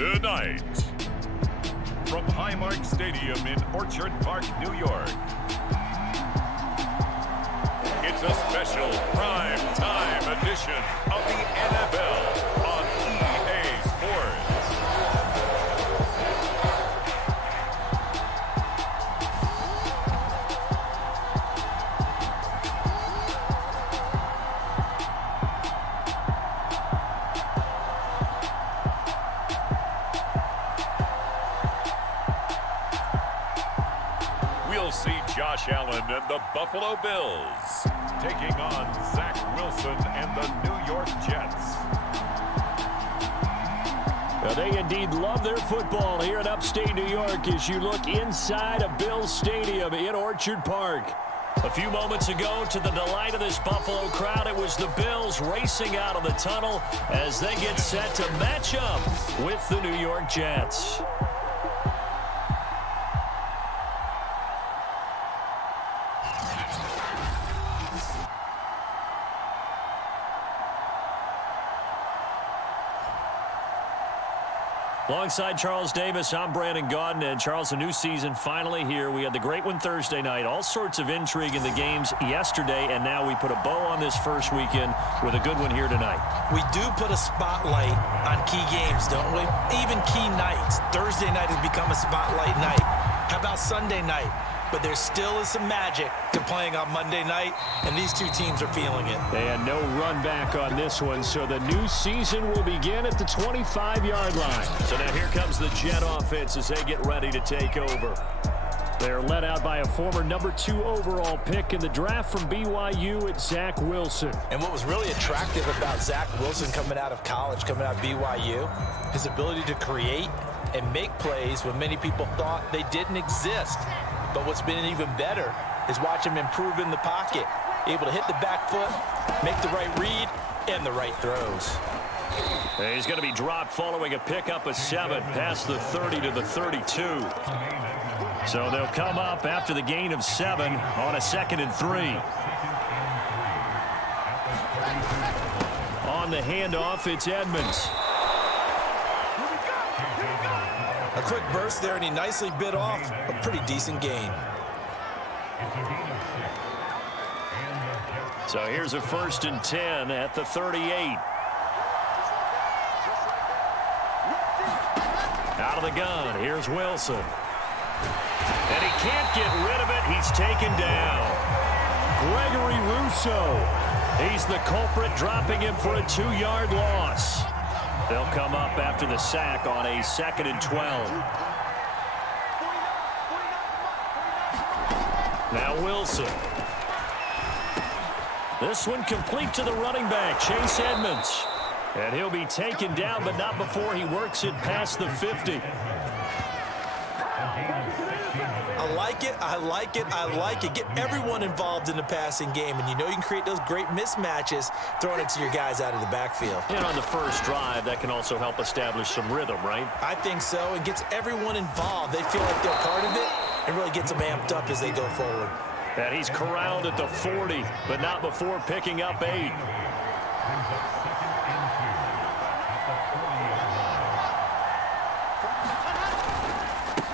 Tonight, from Highmark Stadium in Orchard Park, New York, it's a special prime time edition of the NFL on EA Sports. We'll see Josh Allen and the Buffalo Bills taking on Zach Wilson and the New York Jets. Well, they indeed love their football here in upstate New York as you look inside of Bills Stadium in Orchard Park. A few moments ago, to the delight of this Buffalo crowd, it was the Bills racing out of the tunnel as they get set to match up with the New York Jets. Alongside Charles Davis, I'm Brandon Gaudin. And Charles, a new season finally here. We had the great one Thursday night. All sorts of intrigue in the games yesterday, and now we put a bow on this first weekend with a good one here tonight. We do put a spotlight on key games, don't we? Even key nights. Thursday night has become a spotlight night. How about Sunday night? But there still is some magic to playing on Monday night, and these two teams are feeling it. And no run back on this one, so the new season will begin at the 25-yard line. So now here comes the Jet offense as they get ready to take over. They're led out by a former number 2 overall pick in the draft from BYU at Zach Wilson. And what was really attractive about Zach Wilson coming out of college, coming out of BYU, his ability to create and make plays when many people thought they didn't exist. But what's been even better is watch him improve in the pocket, able to hit the back foot, make the right read, and the right throws. He's going to be dropped following a pickup of 7 past the 30 to the 32. So they'll come up after the gain of 7 on a 2nd and 3. On the handoff, it's Edmonds. A quick burst there, and he nicely bit off a pretty decent gain. So here's a 1st and 10 at the 38. Out of the gun, here's Wilson. And he can't get rid of it. He's taken down. Gregory Rousseau. He's the culprit, dropping him for a 2-yard loss. They'll come up after the sack on a 2nd and 12. Now Wilson. This one complete to the running back, Chase Edmonds. And he'll be taken down, but not before he works it past the 50. I like it, I like it, I like it. Get everyone involved in the passing game, and you know you can create those great mismatches throwing it to your guys out of the backfield. And on the first drive, that can also help establish some rhythm, right? I think so. It gets everyone involved. They feel like they're part of it and really gets them amped up as they go forward. And he's corralled at the 40, but not before picking up 8.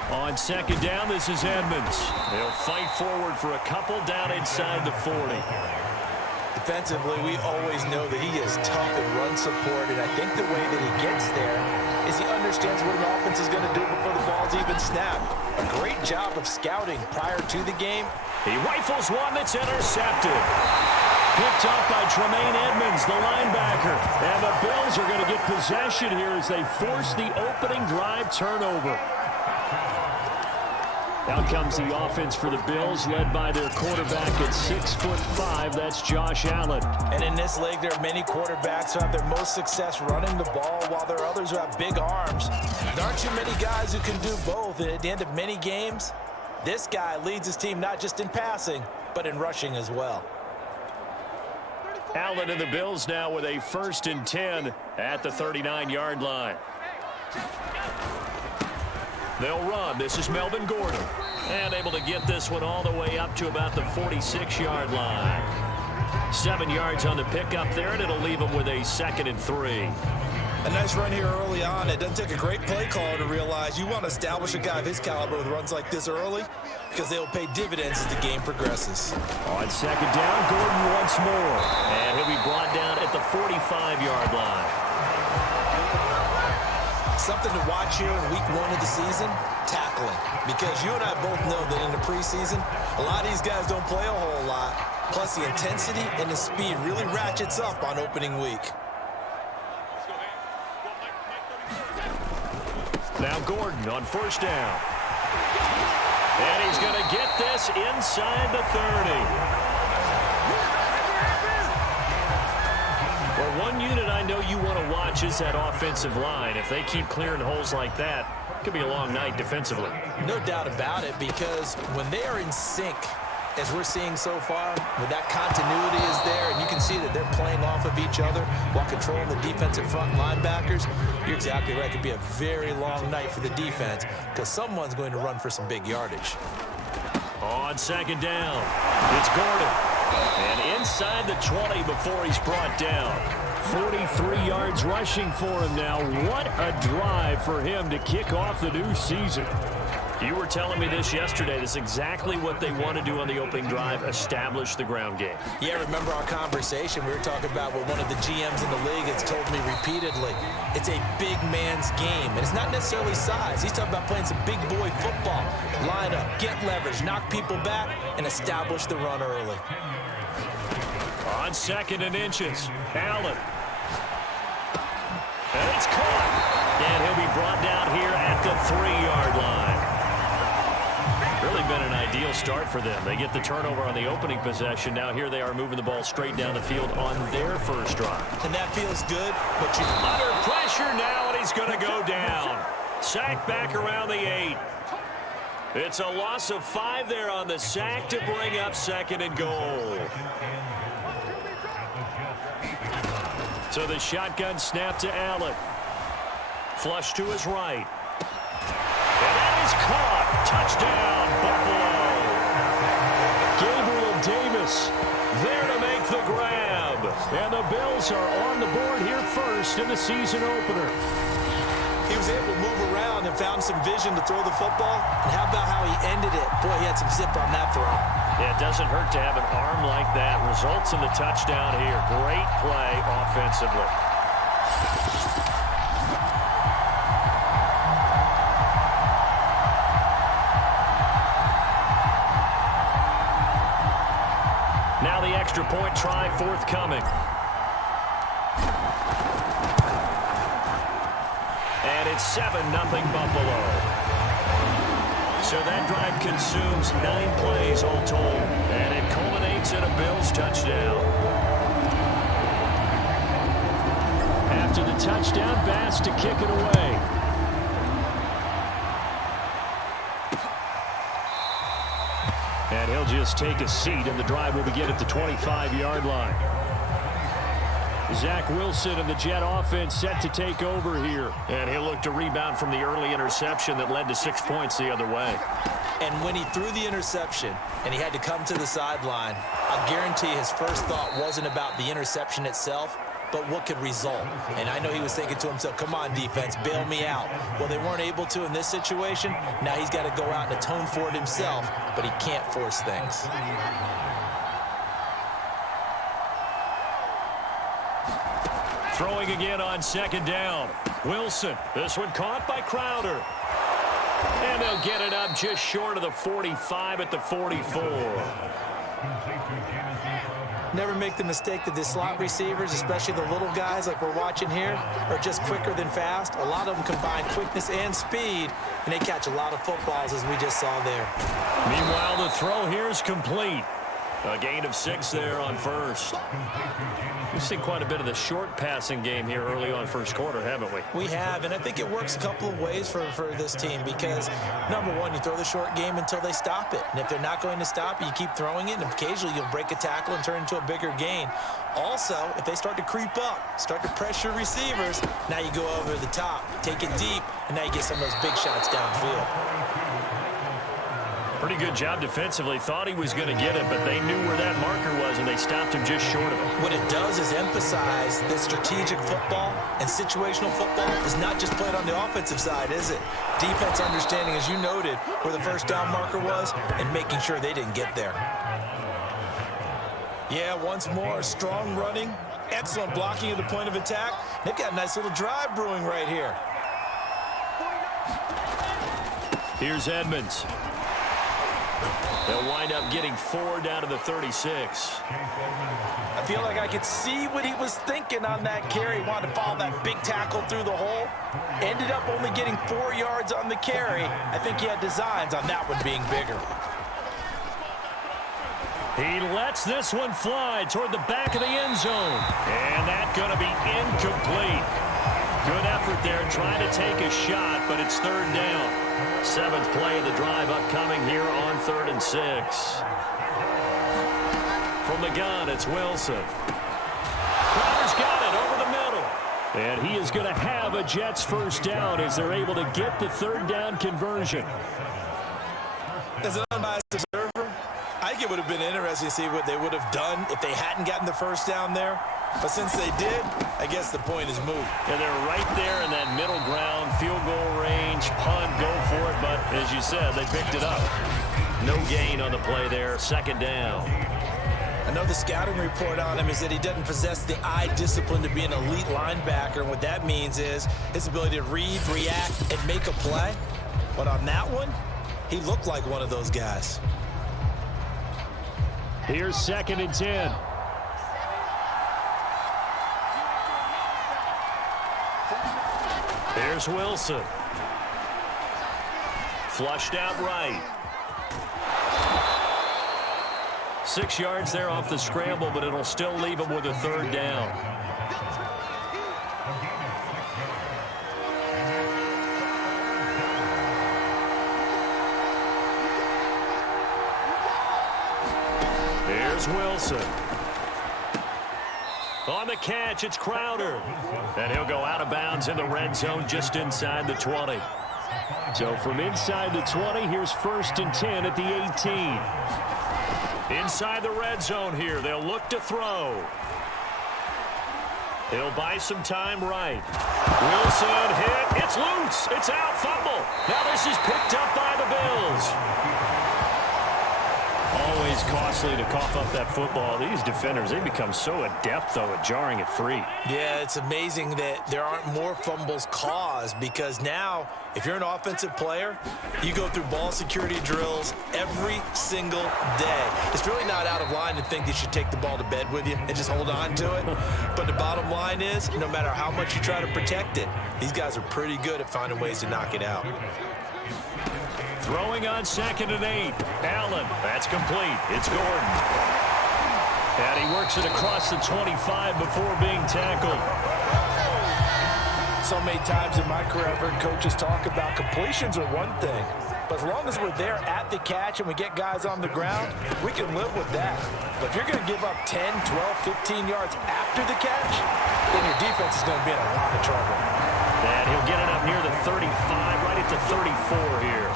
On 2nd down, this is Edmonds. They'll fight forward for a couple down inside the 40. Defensively, we always know that he is tough in run support, and I think the way that he gets there is he understands what an offense is going to do before the ball's even snapped. A great job of scouting prior to the game. He rifles one that's intercepted. Picked up by Tremaine Edmonds, the linebacker. And the Bills are going to get possession here as they force the opening drive turnover. Out comes the offense for the Bills, led by their quarterback at 6'5". That's Josh Allen. And in this league, there are many quarterbacks who have their most success running the ball, while there are others who have big arms. There aren't too many guys who can do both. And at the end of many games, this guy leads his team not just in passing, but in rushing as well. Allen and the Bills now with a 1st and 10 at the 39-yard line. They'll run. This is Melvin Gordon. And able to get this one all the way up to about the 46-yard line. 7 yards on the pickup there, and it'll leave him with a 2nd and 3. A nice run here early on. It doesn't take a great play caller to realize you want to establish a guy of his caliber with runs like this early because they will pay dividends as the game progresses. On second down, Gordon once more. And he'll be brought down at the 45-yard line. Something to watch here in week 1 of the season, tackling. Because you and I both know that in the preseason, a lot of these guys don't play a whole lot. Plus, the intensity and the speed really ratchets up on opening week. Now Gordon on first down. And he's going to get this inside the 30. Well, one unit I know you want to watch is that offensive line. If they keep clearing holes like that, it could be a long night defensively. No doubt about it, because when they are in sync, as we're seeing so far, with that continuity is there, and you can see that they're playing off of each other while controlling the defensive front linebackers, you're exactly right. It could be a very long night for the defense because someone's going to run for some big yardage. On second down, it's Gordon. And inside the 20 before he's brought down. 43 yards rushing for him now. What a drive for him to kick off the new season. You were telling me this yesterday. This is exactly what they want to do on the opening drive, establish the ground game. Yeah, remember our conversation? We were talking about what one of the GMs in the league has told me repeatedly. It's a big man's game, and it's not necessarily size. He's talking about playing some big boy football. Line up, get leverage, knock people back, and establish the run early. On second and inches, Allen. And it's caught. And he'll be brought down here at the 3-yard line. Really been an ideal start for them. They get the turnover on the opening possession. Now here they are moving the ball straight down the field on their first drive. And that feels good, but you... Under pressure now, and he's going to go down. Sack back around the 8. It's a loss of 5 there on the sack to bring up second and goal. So the shotgun snap to Allen. Flush to his right. And that is caught. Touchdown, Buffalo. Gabriel Davis there to make the grab. And the Bills are on the board here first in the season opener. He was able to move around and found some vision to throw the football. And how about how he ended it? Boy, he had some zip on that throw. Yeah, it doesn't hurt to have an arm like that. Results in the touchdown here. Great play offensively. Now the extra point try forthcoming. And it's 7-0 Buffalo. So that drive consumes 9 plays all told. And it culminates in a Bills touchdown. After the touchdown, Bass to kick it away. And he'll just take a seat, and the drive will begin at the 25-yard line. Zach Wilson and the Jet offense set to take over here. And he'll look to rebound from the early interception that led to 6 points the other way. And when he threw the interception and he had to come to the sideline, I guarantee his first thought wasn't about the interception itself, but what could result. And I know he was thinking to himself, come on, defense, bail me out. Well, they weren't able to in this situation. Now he's got to go out and atone for it himself, but he can't force things. Throwing again on second down. Wilson. This one caught by Crowder. And they'll get it up just short of the 45 at the 44. Never make the mistake that the slot receivers, especially the little guys like we're watching here, are just quicker than fast. A lot of them combine quickness and speed, and they catch a lot of footballs, as we just saw there. Meanwhile, the throw here is complete. A gain of 6 there on first. We've seen quite a bit of the short passing game here early on first quarter, haven't we? We have, and I think it works a couple of ways for this team because, number one, you throw the short game until they stop it. And if they're not going to stop it, you keep throwing it, and occasionally you'll break a tackle and turn into a bigger gain. Also, if they start to creep up, start to pressure receivers, now you go over the top, take it deep, and now you get some of those big shots downfield. Pretty good job defensively. Thought he was going to get it, but they knew where that marker was, and they stopped him just short of it. What it does is emphasize that strategic football and situational football is not just played on the offensive side, is it? Defense understanding, as you noted, where the first down marker was and making sure they didn't get there. Yeah, once more, strong running, excellent blocking at the point of attack. They've got a nice little drive brewing right here. Here's Edmonds. They'll wind up getting 4 down to the 36. I feel like I could see what he was thinking on that carry. He wanted to follow that big tackle through the hole. Ended up only getting 4 yards on the carry. I think he had designs on that one being bigger. He lets this one fly toward the back of the end zone. And that's going to be incomplete. Good effort there trying to take a shot, but it's 3rd down. 7th play of the drive upcoming here on 3rd and 6. From the gun, it's Wilson. Crowder's got it over the middle. And he is going to have a Jets first down as they're able to get the 3rd down conversion. As an unbiased observer, I think it would have been interesting to see what they would have done if they hadn't gotten the first down there. But since they did, I guess the point is moot. And they're right there in that middle ground, field goal range, punt, go for it. But as you said, they picked it up. No gain on the play there, 2nd down. I know the scouting report on him is that he doesn't possess the eye discipline to be an elite linebacker. And what that means is his ability to read, react, and make a play. But on that one, he looked like one of those guys. Here's 2nd and 10. Here's Wilson. Flushed out right. 6 yards there off the scramble, but it'll still leave him with a 3rd down. Here's Wilson. On the catch, it's Crowder. And he'll go out of bounds in the red zone just inside the 20. So from inside the 20, here's 1st and 10 at the 18. Inside the red zone here, they'll look to throw. He'll buy some time right. Wilson hit. It's loose. It's out. Fumble. Now this is picked up by the Bills. Always costly to cough up that football. These defenders, they become so adept, though, at jarring it free. Yeah, it's amazing that there aren't more fumbles caused because now, if you're an offensive player, you go through ball security drills every single day. It's really not out of line to think you should take the ball to bed with you and just hold on to it. But the bottom line is, no matter how much you try to protect it, these guys are pretty good at finding ways to knock it out. Throwing on 2nd and 8. Allen, that's complete. It's Gordon. And he works it across the 25 before being tackled. So many times in my career, I've heard coaches talk about completions are one thing. But as long as we're there at the catch and we get guys on the ground, we can live with that. But if you're going to give up 10, 12, 15 yards after the catch, then your defense is going to be in a lot of trouble. And he'll get it up near the 35, right at the 34 here.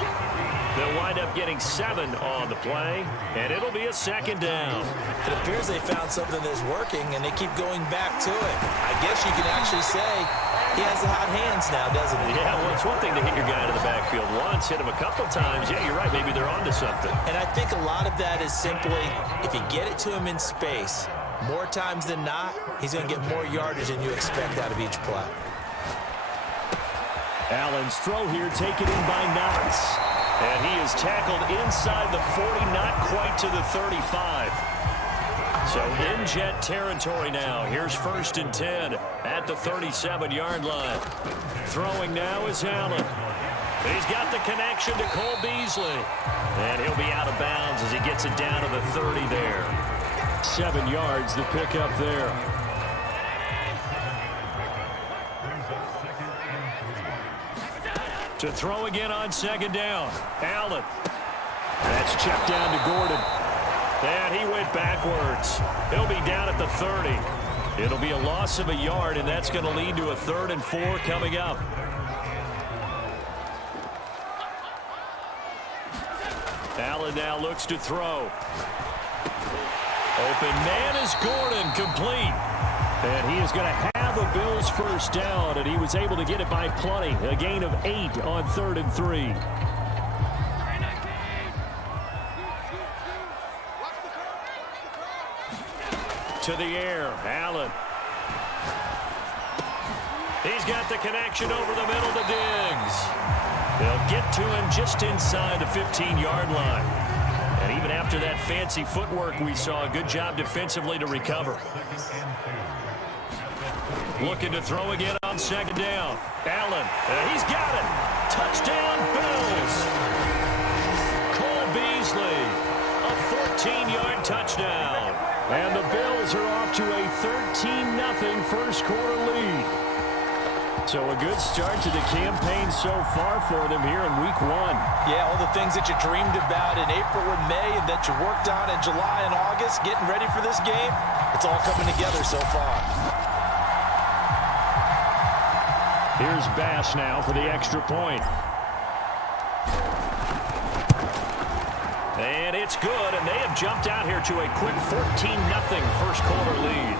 They'll wind up getting 7 on the play, and it'll be a 2nd down. It appears they found something that's working, and they keep going back to it. I guess you can actually say he has the hot hands now, doesn't he? Yeah, well, it's one thing to hit your guy to the backfield once, hit him a couple times. Yeah, you're right. Maybe they're onto something. And I think a lot of that is simply if you get it to him in space, more times than not, he's going to get more yardage than you expect out of each play. Allen's throw here taken in by Knox. And he is tackled inside the 40, not quite to the 35. So in Jet territory now. Here's 1st and 10 at the 37-yard line. Throwing now is Allen. He's got the connection to Cole Beasley. And he'll be out of bounds as he gets it down to the 30 there. 7 yards, the pickup there. To throw again on 2nd down. Allen. That's checked down to Gordon. And he went backwards. He'll be down at the 30. It'll be a loss of a yard, and that's going to lead to a 3rd and 4 coming up. Allen Allen now looks to throw. Open man is Gordon, complete. And he is going to have a Bills first down, and he was able to get it by plenty. A gain of 8 on 3rd and 3. To the air, Allen. He's got the connection over the middle to Diggs. They'll get to him just inside the 15-yard line. And even after that fancy footwork we saw, a good job defensively to recover. Looking to throw again on 2nd down. Allen, he's got it. Touchdown, Bills. Cole Beasley, a 14-yard touchdown. And the Bills are off to a 13-0 first quarter lead. So a good start to the campaign so far for them here in week 1. Yeah, all the things that you dreamed about in April and May and that you worked on in July and August, getting ready for this game, it's all coming together so far. Here's Bass now for the extra point. And it's good, and they have jumped out here to a quick 14-0 first quarter lead.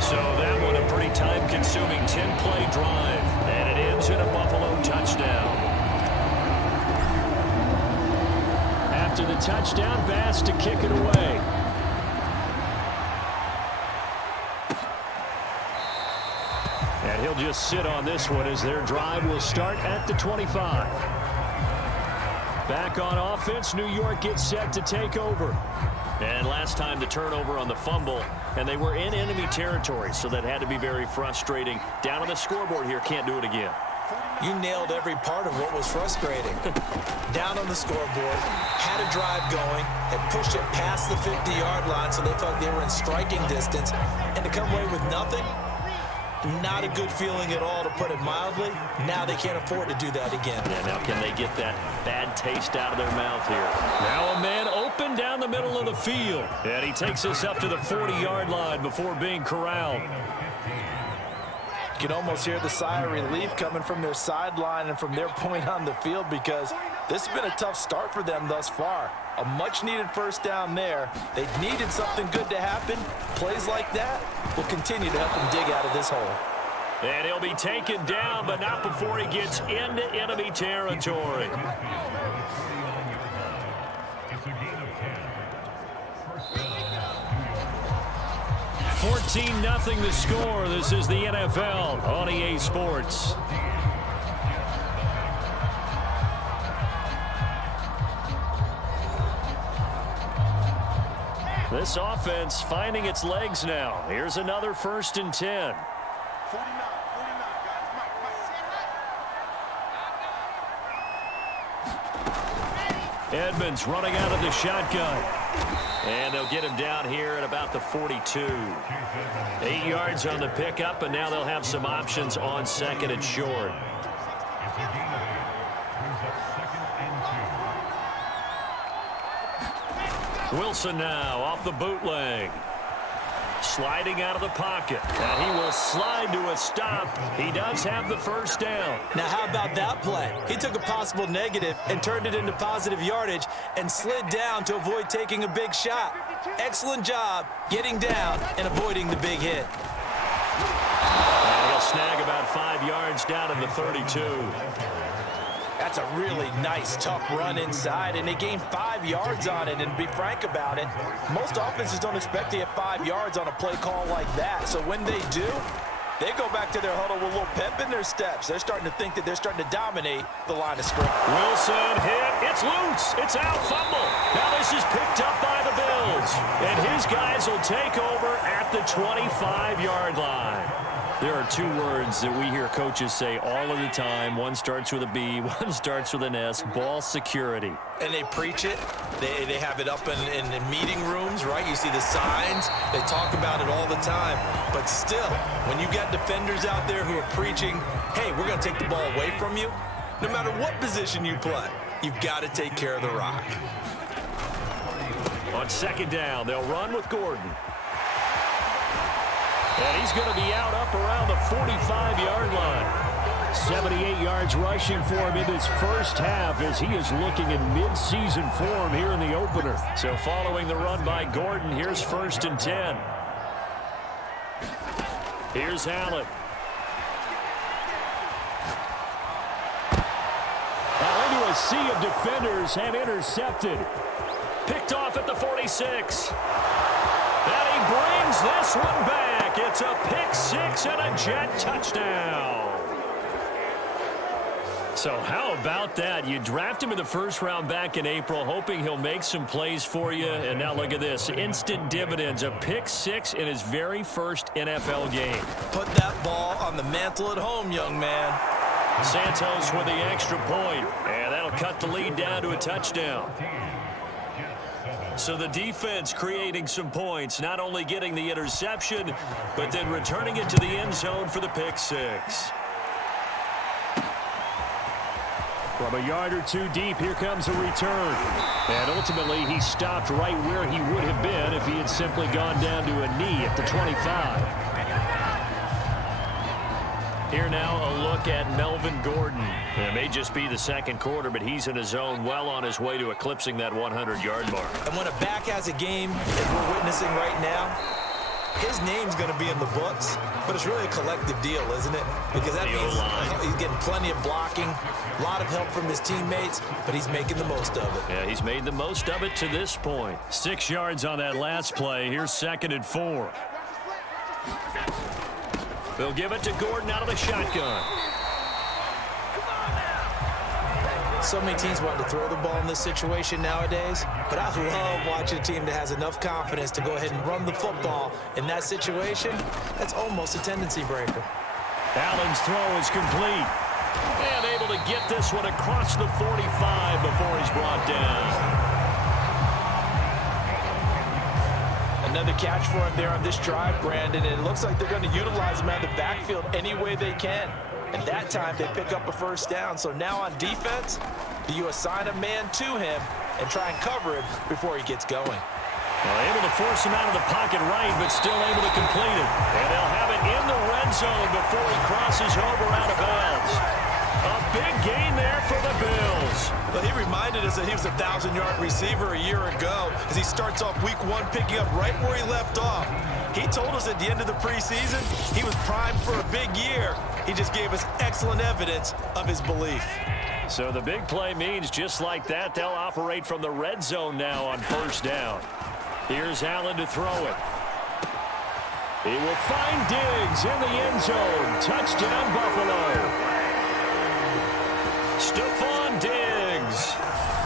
So that one a pretty time-consuming 10-play drive, and it ends in a Buffalo touchdown. After the touchdown, Bass to kick it away. And he'll just sit on this one as their drive will start at the 25. Back on offense, New York gets set to take over. And last time the turnover on the fumble, and they were in enemy territory, so that had to be very frustrating. Down on the scoreboard here, can't do it again. You nailed every part of what was frustrating. Down on the scoreboard, had a drive going, and pushed it past the 50-yard line so they felt they were in striking distance, and to come away with nothing, not a good feeling at all, to put it mildly. Now they can't afford to do that again. Yeah, now can they get that bad taste out of their mouth here? Now a man open down the middle of the field. And he takes us up to the 40-yard line before being corralled. You can almost hear the sigh of relief coming from their sideline and from their point on the field, because this has been a tough start for them thus far. A much-needed first down there. They needed something good to happen. Plays like that will continue to help them dig out of this hole. And he'll be taken down, but not before he gets into enemy territory. 14-0 the score. This is the NFL on EA Sports. This offense finding its legs now. Here's another 1st and 10. Edmonds running out of the shotgun. And they'll get him down here at about the 42. 8 yards on the pickup, and now they'll have some options on 2nd and short. Wilson now off the bootleg. Sliding out of the pocket. And he will slide to a stop. He does have the first down. Now, how about that play? He took a possible negative and turned it into positive yardage and slid down to avoid taking a big shot. Excellent job getting down and avoiding the big hit. And he'll snag about 5 yards down in the 32. That's a really nice, tough run inside, and they gained 5 yards on it. And to be frank about it, most offenses don't expect to get 5 yards on a play call like that. So when they do, they go back to their huddle with a little pep in their steps. They're starting to think that they're starting to dominate the line of scrimmage. Wilson hit. It's loose. It's out. Fumble. Now this is picked up by the Bills. And his guys will take over at the 25-yard line. There are 2 words that we hear coaches say all of the time. One starts with a B, one starts with an S, ball security. And they preach it. They have it up in meeting rooms, right? You see the signs. They talk about it all the time. But still, when you got defenders out there who are preaching, hey, we're going to take the ball away from you, no matter what position you play, you've got to take care of the rock. On 2nd down, they'll run with Gordon. And he's going to be out up around the 45-yard line. 78 yards rushing for him in this first half as he is looking in mid-season form here in the opener. So following the run by Gordon, here's 1st and 10. Here's Allen. Now into a sea of defenders and intercepted. Picked off at the 46. And he brings this one back. It's a pick six and a Jet touchdown. So how about that? You draft him in the first round back in April, hoping he'll make some plays for you. And now look at this. Instant dividends. A pick six in his very first NFL game. Put that ball on the mantle at home, young man. Santos with the extra point. And that'll cut the lead down to a touchdown. So the defense creating some points, not only getting the interception, but then returning it to the end zone for the pick six. From a yard or two deep, here comes a return. And ultimately, he stopped right where he would have been if he had simply gone down to a knee at the 25. Here now, a look at Melvin Gordon. It may just be the second quarter, but he's in his zone, well on his way to eclipsing that 100-yard mark. And when a back has a game, as we're witnessing right now, his name's going to be in the books, but it's really a collective deal, isn't it? Because that means he's getting plenty of blocking, a lot of help from his teammates, but he's making the most of it. Yeah, he's made the most of it to this point. 6 yards on that last play. Here's 2nd and 4. They'll give it to Gordon out of the shotgun. So many teams want to throw the ball in this situation nowadays, but I love watching a team that has enough confidence to go ahead and run the football in that situation. That's almost a tendency breaker. Allen's throw is complete. And able to get this one across the 45 before he's brought down. Another catch for him there on this drive, Brandon, and it looks like they're going to utilize him out of the backfield any way they can. And that time, they pick up a first down. So now on defense, do you assign a man to him and try and cover him before he gets going? Well, able to force him out of the pocket right, but still able to complete it. And they'll have it in the red zone before he crosses over out of bounds. A big gain there for the Bills. Well, he reminded us that he was a 1,000-yard receiver a year ago as he starts off week 1 picking up right where he left off. He told us at the end of the preseason he was primed for a big year. He just gave us excellent evidence of his belief. So the big play means just like that, they'll operate from the red zone now on first down. Here's Allen to throw it. He will find Diggs in the end zone. Touchdown, Buffalo. Stephon Diggs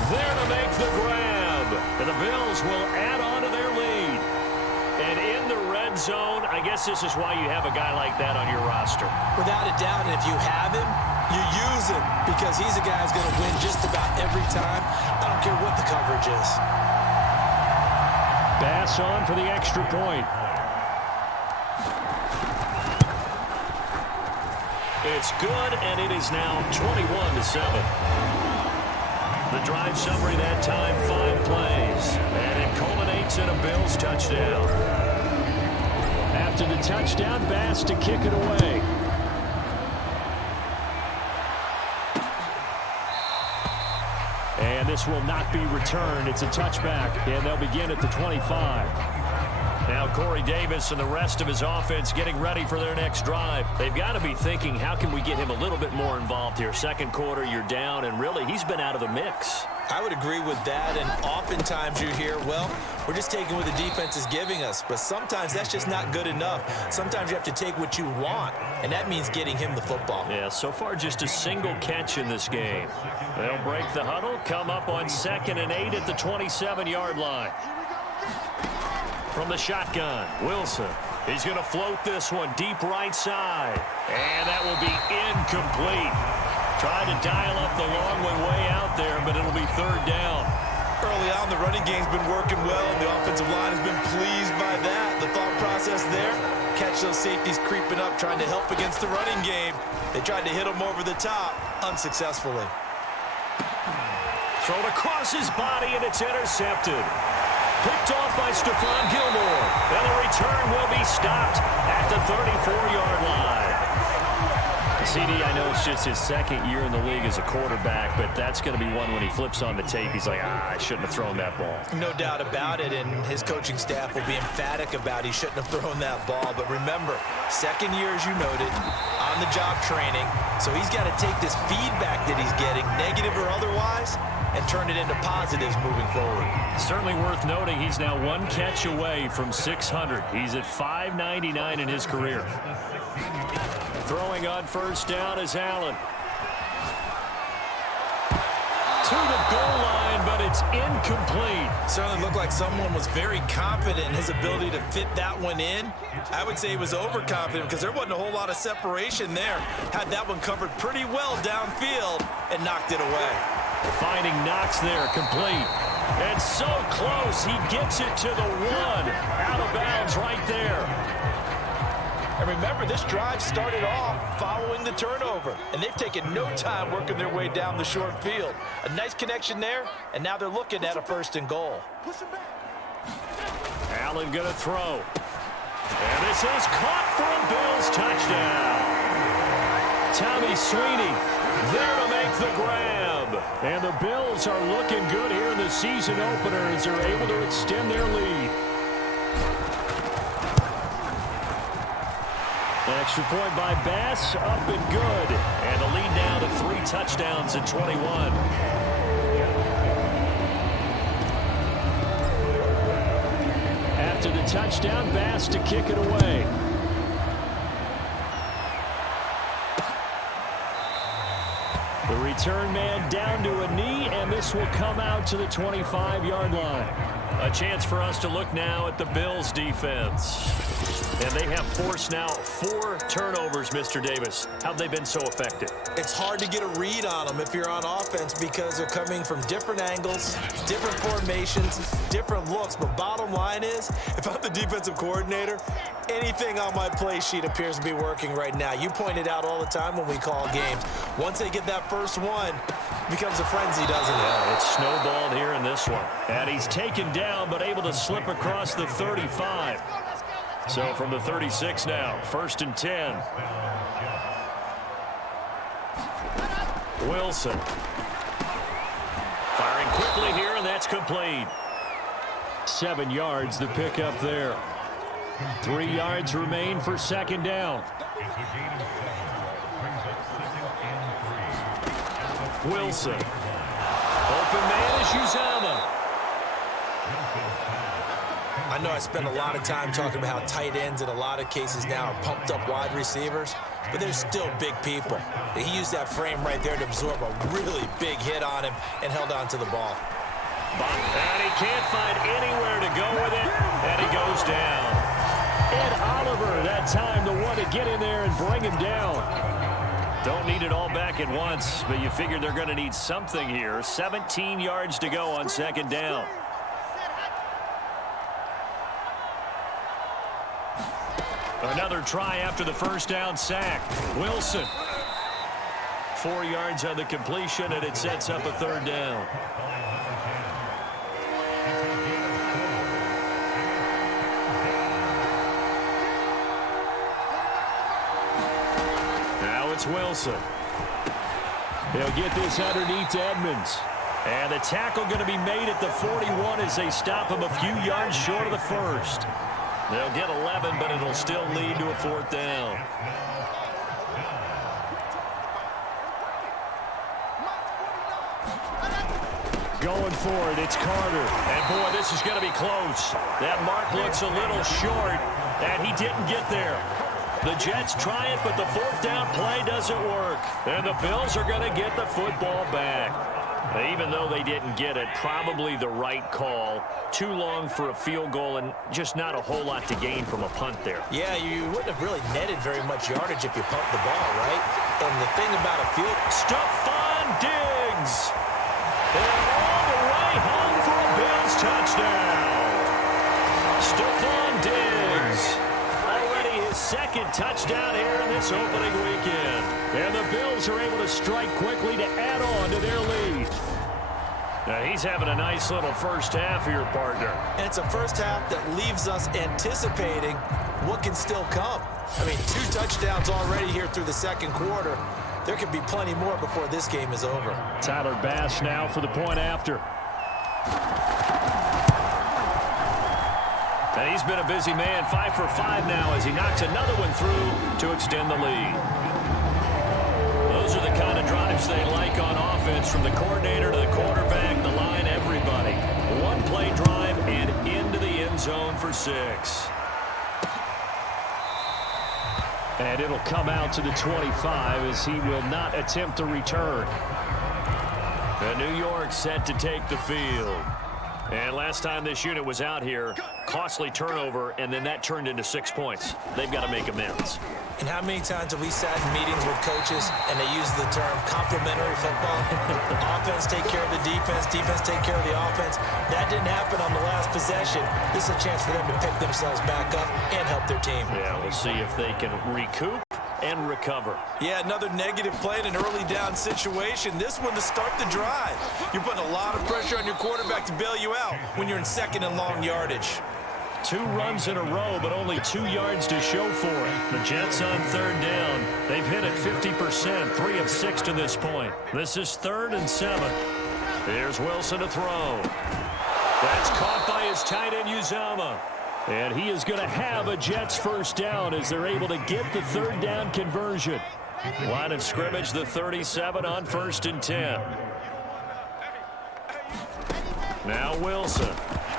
there to make the grab. And the Bills will add on to their lead. And in the red zone, I guess this is why you have a guy like that on your roster. Without a doubt, and if you have him, you use him because he's a guy who's going to win just about every time. I don't care what the coverage is. Bass on for the extra point. It's good, and it is now 21-7. The drive summary that time, 5 plays. And it culminates in a Bills touchdown. After the touchdown, Bass to kick it away. And this will not be returned. It's a touchback, and they'll begin at the 25. Now Corey Davis and the rest of his offense getting ready for their next drive. They've got to be thinking, how can we get him a little bit more involved here? Second quarter, you're down, and really, he's been out of the mix. I would agree with that, and oftentimes you hear, well, we're just taking what the defense is giving us, but sometimes that's just not good enough. Sometimes you have to take what you want, and that means getting him the football. Yeah, so far just a single catch in this game. They'll break the huddle, come up on 2nd and 8 at the 27-yard line. From the shotgun, Wilson. He's going to float this one deep right side. And that will be incomplete. Trying to dial up the long one way out there, but it'll be 3rd down. Early on, the running game's been working well. The offensive line has been pleased by that. The thought process there, catch those safeties creeping up, trying to help against the running game. They tried to hit them over the top, unsuccessfully. Thrown across his body, and it's intercepted. Picked off by Stephon Gilmore. And the return will be stopped at the 34-yard line. CD, I know it's just his second year in the league as a quarterback, but that's going to be one when he flips on the tape, he's like, I shouldn't have thrown that ball. No doubt about it, and his coaching staff will be emphatic about he shouldn't have thrown that ball. But remember, second year, as you noted, on-the-job training, so he's got to take this feedback that he's getting, negative or otherwise, and turn it into positives moving forward. Certainly worth noting he's now one catch away from 600. He's at 599 in his career. Throwing on first down is Allen. To the goal line, but it's incomplete. Certainly looked like someone was very confident in his ability to fit that one in. I would say he was overconfident because there wasn't a whole lot of separation there. Had that one covered pretty well downfield and knocked it away. Finding Knox there, complete. And so close, he gets it to the one. Out of bounds right there. And remember, this drive started off following the turnover, and they've taken no time working their way down the short field. A nice connection there, and now they're looking at a 1st and goal. Allen going to throw. And this is caught for a Bills touchdown. Tommy Sweeney there to make the grab. And the Bills are looking good here in the season opener as they're able to extend their lead. Extra point by Bass, up and good. And the lead now to 3 touchdowns in 21. After the touchdown, Bass to kick it away. The return man down to a knee, and this will come out to the 25-yard line. A chance for us to look now at the Bills' defense. And they have forced now 4 turnovers, Mr. Davis. How have they been so effective? It's hard to get a read on them if you're on offense because they're coming from different angles, different formations, different looks. But bottom line is, if I'm the defensive coordinator, anything on my play sheet appears to be working right now. You point it out all the time when we call games. Once they get that first one, it becomes a frenzy, doesn't it? Yeah, it's snowballed here in this one. And he's taken down but able to slip across the 35. So from the 36 now, 1st and 10. Wilson. Firing quickly here, and that's complete. 7 yards, the pickup there. 3 yards remain for 2nd down. Wilson. Open man is Uzomah. I know I spend a lot of time talking about how tight ends in a lot of cases now are pumped up wide receivers, but they're still big people. He used that frame right there to absorb a really big hit on him and held on to the ball. And he can't find anywhere to go with it, and he goes down. Ed Oliver, that time, the one to get in there and bring him down. Don't need it all back at once, but you figure they're going to need something here. 17 yards to go on 2nd down. Another try after the 1st down sack. Wilson. 4 yards on the completion, and it sets up a 3rd down. Now it's Wilson. He'll get this underneath to Edmonds. And the tackle going to be made at the 41 as they stop him a few yards short of the 1st. They'll get 11, but it'll still lead to a 4th down. Going for it, it's Carter. And, boy, this is going to be close. That mark looks a little short, and he didn't get there. The Jets try it, but the 4th down play doesn't work. And the Bills are going to get the football back. Even though they didn't get it, probably the right call. Too long for a field goal and just not a whole lot to gain from a punt there. Yeah, you wouldn't have really netted very much yardage if you pumped the ball, right? And the thing about a field... Stephon Diggs! And all the way home for a Bills touchdown. Stephon Diggs. Already his 2nd touchdown here in this opening weekend. And the Bills are able to strike quickly to add on to their lead. Now he's having a nice little first half here, partner. And it's a first half that leaves us anticipating what can still come. I mean, 2 touchdowns already here through the second quarter. There could be plenty more before this game is over. Tyler Bass now for the point after. And he's been a busy man, 5 for 5 now as he knocks another one through to extend the lead. Those are the kind of drives they like on offense, from the coordinator to the quarterback, the line, everybody. One-play drive and into the end zone for 6. And it'll come out to the 25 as he will not attempt to return. And New York set to take the field. And last time this unit was out here, costly turnover, and then that turned into 6 points. They've got to make amends. And how many times have we sat in meetings with coaches and they use the term complementary football? Offense take care of the defense, defense take care of the offense. That didn't happen on the last possession. This is a chance for them to pick themselves back up and help their team. Yeah, we'll see if they can recoup and recover. Yeah, another negative play in an early down situation. This one to start the drive. You're putting a lot of pressure on your quarterback to bail you out when you're in second and long yardage. 2 runs in a row, but only 2 yards to show for it. The Jets on third down. They've hit it 50%, 3 of 6 to this point. This is 3rd and 7. Here's Wilson to throw. That's caught by his tight end, Uzomah. And he is going to have a Jets first down as they're able to get the 3rd down conversion. Line of scrimmage, the 37 on 1st and 10. Now Wilson.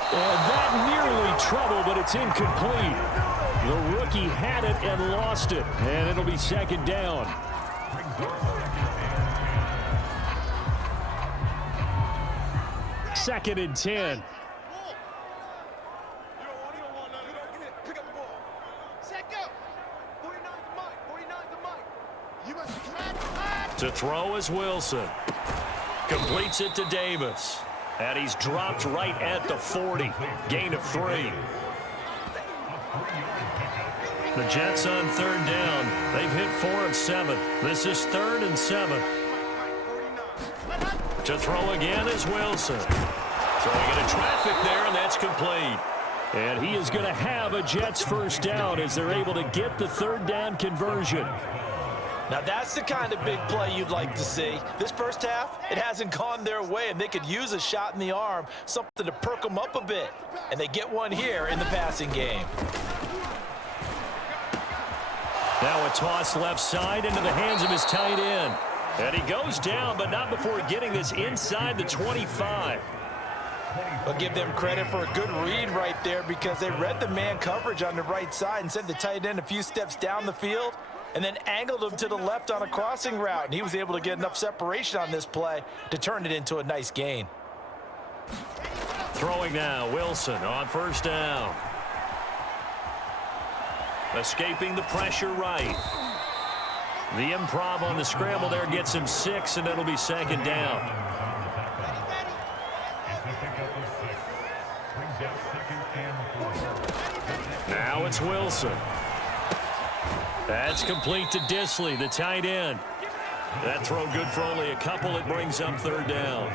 And that nearly trouble, but it's incomplete. The rookie had it and lost it, and it'll be 2nd down. Second and 10. To throw is Wilson. Completes it to Davis. And he's dropped right at the 40. Gain of 3. The Jets on 3rd down. They've hit 4 of 7. This is 3rd and 7. To throw again is Wilson. Throwing into traffic there, and that's complete. And he is going to have a Jets first down as they're able to get the 3rd down conversion. Now that's the kind of big play you'd like to see. This first half, it hasn't gone their way, and they could use a shot in the arm, something to perk them up a bit. And they get one here in the passing game. Now a toss left side into the hands of his tight end. And he goes down, but not before getting this inside the 25. I'll give them credit for a good read right there because they read the man coverage on the right side and sent the tight end a few steps down the field and then angled him to the left on a crossing route. And he was able to get enough separation on this play to turn it into a nice gain. Throwing now, Wilson on 1st down. Escaping the pressure right. The improv on the scramble there gets him 6, and it'll be 2nd down. Now it's Wilson. That's complete to Disley, the tight end. That throw good for only a couple. It brings up 3rd down.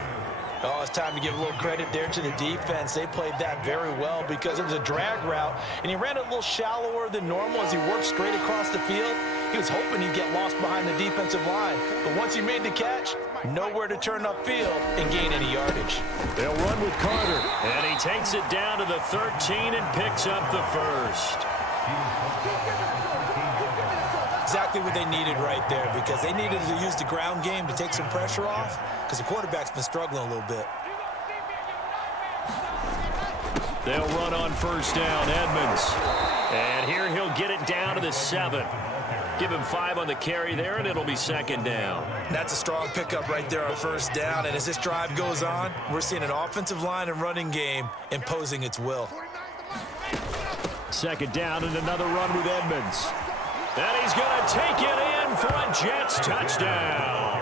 Oh, it's time to give a little credit there to the defense. They played that very well because it was a drag route, and he ran it a little shallower than normal as he worked straight across the field. He was hoping he'd get lost behind the defensive line, but once he made the catch, nowhere to turn upfield and gain any yardage. They'll run with Carter, and he takes it down to the 13 and picks up the 1st. Exactly what they needed right there because they needed to use the ground game to take some pressure off because the quarterback's been struggling a little bit. They'll run on 1st down, Edmonds. And here he'll get it down to the 7. Give him 5 on the carry there, and it'll be 2nd down. That's a strong pickup right there on 1st down. And as this drive goes on, we're seeing an offensive line and running game imposing its will. 2nd down and another run with Edmonds. And he's going to take it in for a Jets touchdown.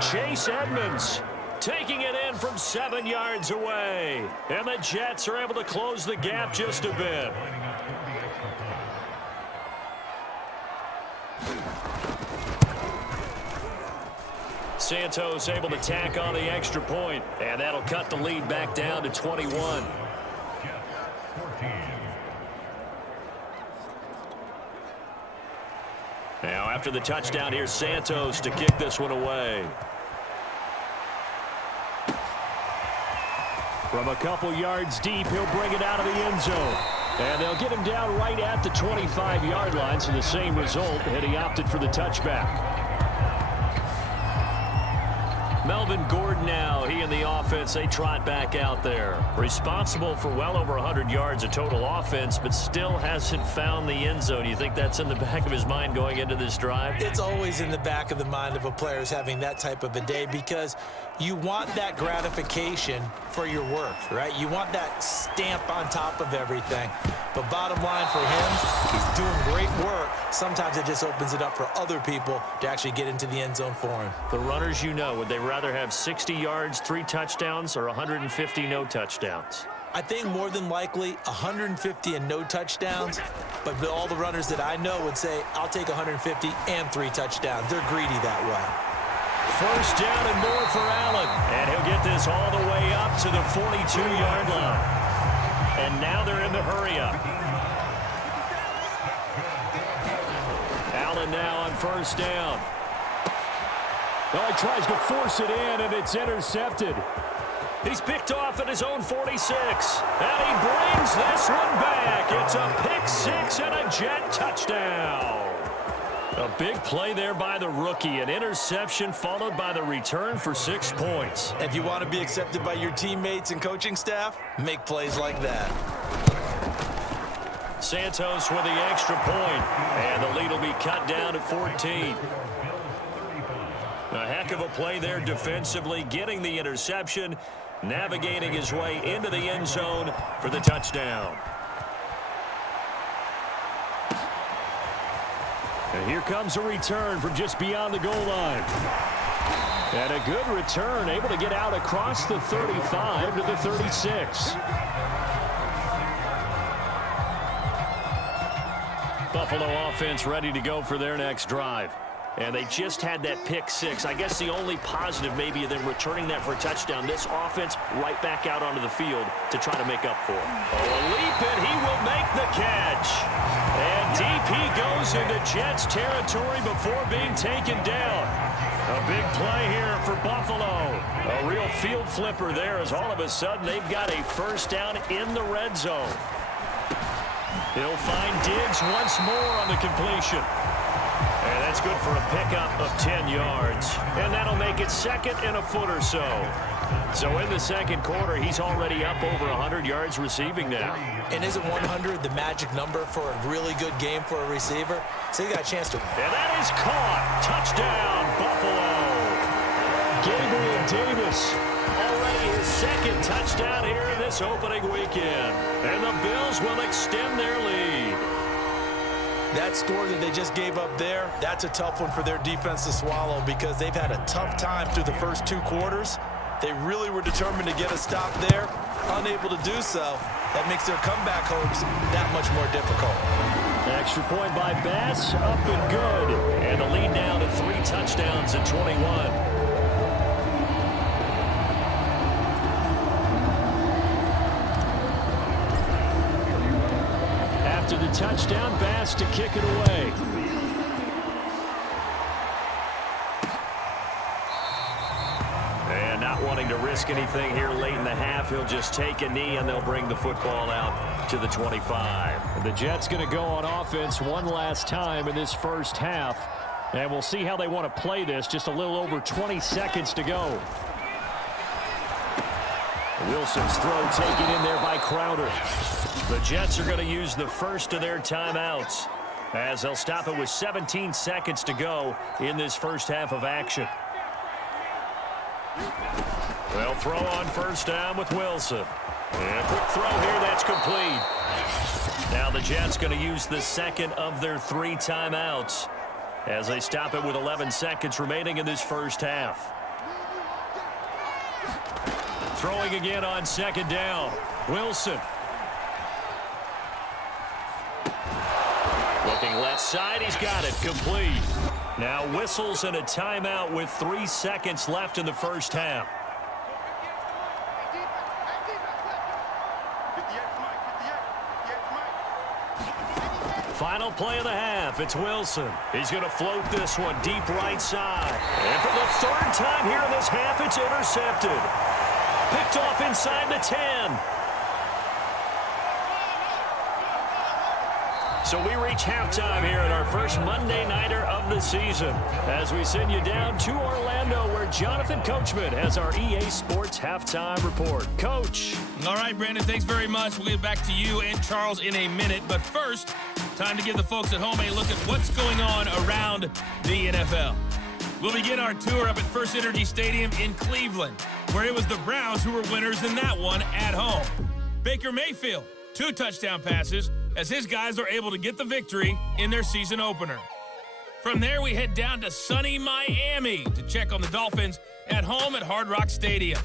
Chase Edmonds taking it in from 7 yards away. And the Jets are able to close the gap just a bit. Santos able to tack on the extra point, and that'll cut the lead back down to 21. Now, after the touchdown, here's Santos to kick this one away. From a couple yards deep, he'll bring it out of the end zone. And they'll get him down right at the 25-yard line, so the same result, and he opted for the touchback. Melvin Gordon now, he and the offense, they trot back out there. Responsible for well over 100 yards of total offense, but still hasn't found the end zone. You think that's in the back of his mind going into this drive? It's always in the back of the mind of a player having that type of a day, because you want that gratification for your work, right? You want that stamp on top of everything. But bottom line for him, he's doing great work. Sometimes it just opens it up for other people to actually get into the end zone for him. The runners, you know, would they rather have 60 yards, 3 touchdowns, or 150 no touchdowns? I think more than likely 150 and no touchdowns, but all the runners that I know would say, I'll take 150 and 3 touchdowns. They're greedy that way. First down and more for Allen. And he'll get this all the way up to the 42-yard line. And now they're in the hurry-up. Allen now on first down. Oh, he tries to force it in, and it's intercepted. He's picked off at his own 46. And he brings this one back. It's a pick six and a Jet touchdown. A big play there by the rookie. An interception followed by the return for 6 points. If you want to be accepted by your teammates and coaching staff, make plays like that. Santos with the extra point, and the lead will be cut down to 14. A heck of a play there defensively, getting the interception, navigating his way into the end zone for the touchdown. And here comes a return from just beyond the goal line. And a good return, able to get out across the 35 to the 36. Buffalo offense ready to go for their next drive. And they just had that pick six. I guess the only positive maybe of them returning that for a touchdown. This offense right back out onto the field to try to make up for it. Oh, a leap, and he will make the catch. And DP goes into Jets territory before being taken down. A big play here for Buffalo. A real field flipper there, as all of a sudden they've got a first down in the red zone. He'll find Diggs once more on the completion. And that's good for a pickup of 10 yards. And that'll make it second and a foot or so. So in the second quarter, he's already up over 100 yards receiving now. And isn't 100 the magic number for a really good game for a receiver? So you got a chance to... And that is caught. Touchdown, Buffalo. Gabriel Davis, already his second touchdown here in this opening weekend. And the Bills will extend their lead. That score that they just gave up there, that's a tough one for their defense to swallow, because they've had a tough time through the first 2 quarters. They really were determined to get a stop there, unable to do so. That makes their comeback hopes that much more difficult. Extra point by Bass, up and good. And the lead now to 3 touchdowns at 21. After the touchdown, Bass to kick it away. And not wanting to risk anything here late in the half, he'll just take a knee and they'll bring the football out to the 25. The Jets going to go on offense one last time in this first half. And we'll see how they want to play this. Just a little over 20 seconds to go. Wilson's throw taken in there by Crowder. The Jets are going to use the first of their timeouts, as they'll stop it with 17 seconds to go in this first half of action. They'll throw on first down with Wilson. And a quick throw here, that's complete. Now the Jets going to use the second of their 3 timeouts as they stop it with 11 seconds remaining in this first half. Throwing again on second down. Wilson. Looking left side, he's got it, complete. Now whistles and a timeout with 3 seconds left in the first half. Final play of the half. It's Wilson. He's going to float this one deep right side. And for the third time here in this half, it's intercepted. Picked off inside the 10. So we reach halftime here at our first Monday Nighter of the season as we send you down to Orlando where Jonathan Coachman has our EA Sports Halftime Report. Coach. All right, Brandon, thanks very much. We'll get back to you and Charles in a minute. But first, time to give the folks at home a look at what's going on around the NFL. We'll begin our tour up at First Energy Stadium in Cleveland, where it was the Browns who were winners in that one at home. Baker Mayfield, 2 touchdown passes, as his guys are able to get the victory in their season opener. From there, we head down to sunny Miami to check on the Dolphins at home at Hard Rock Stadium.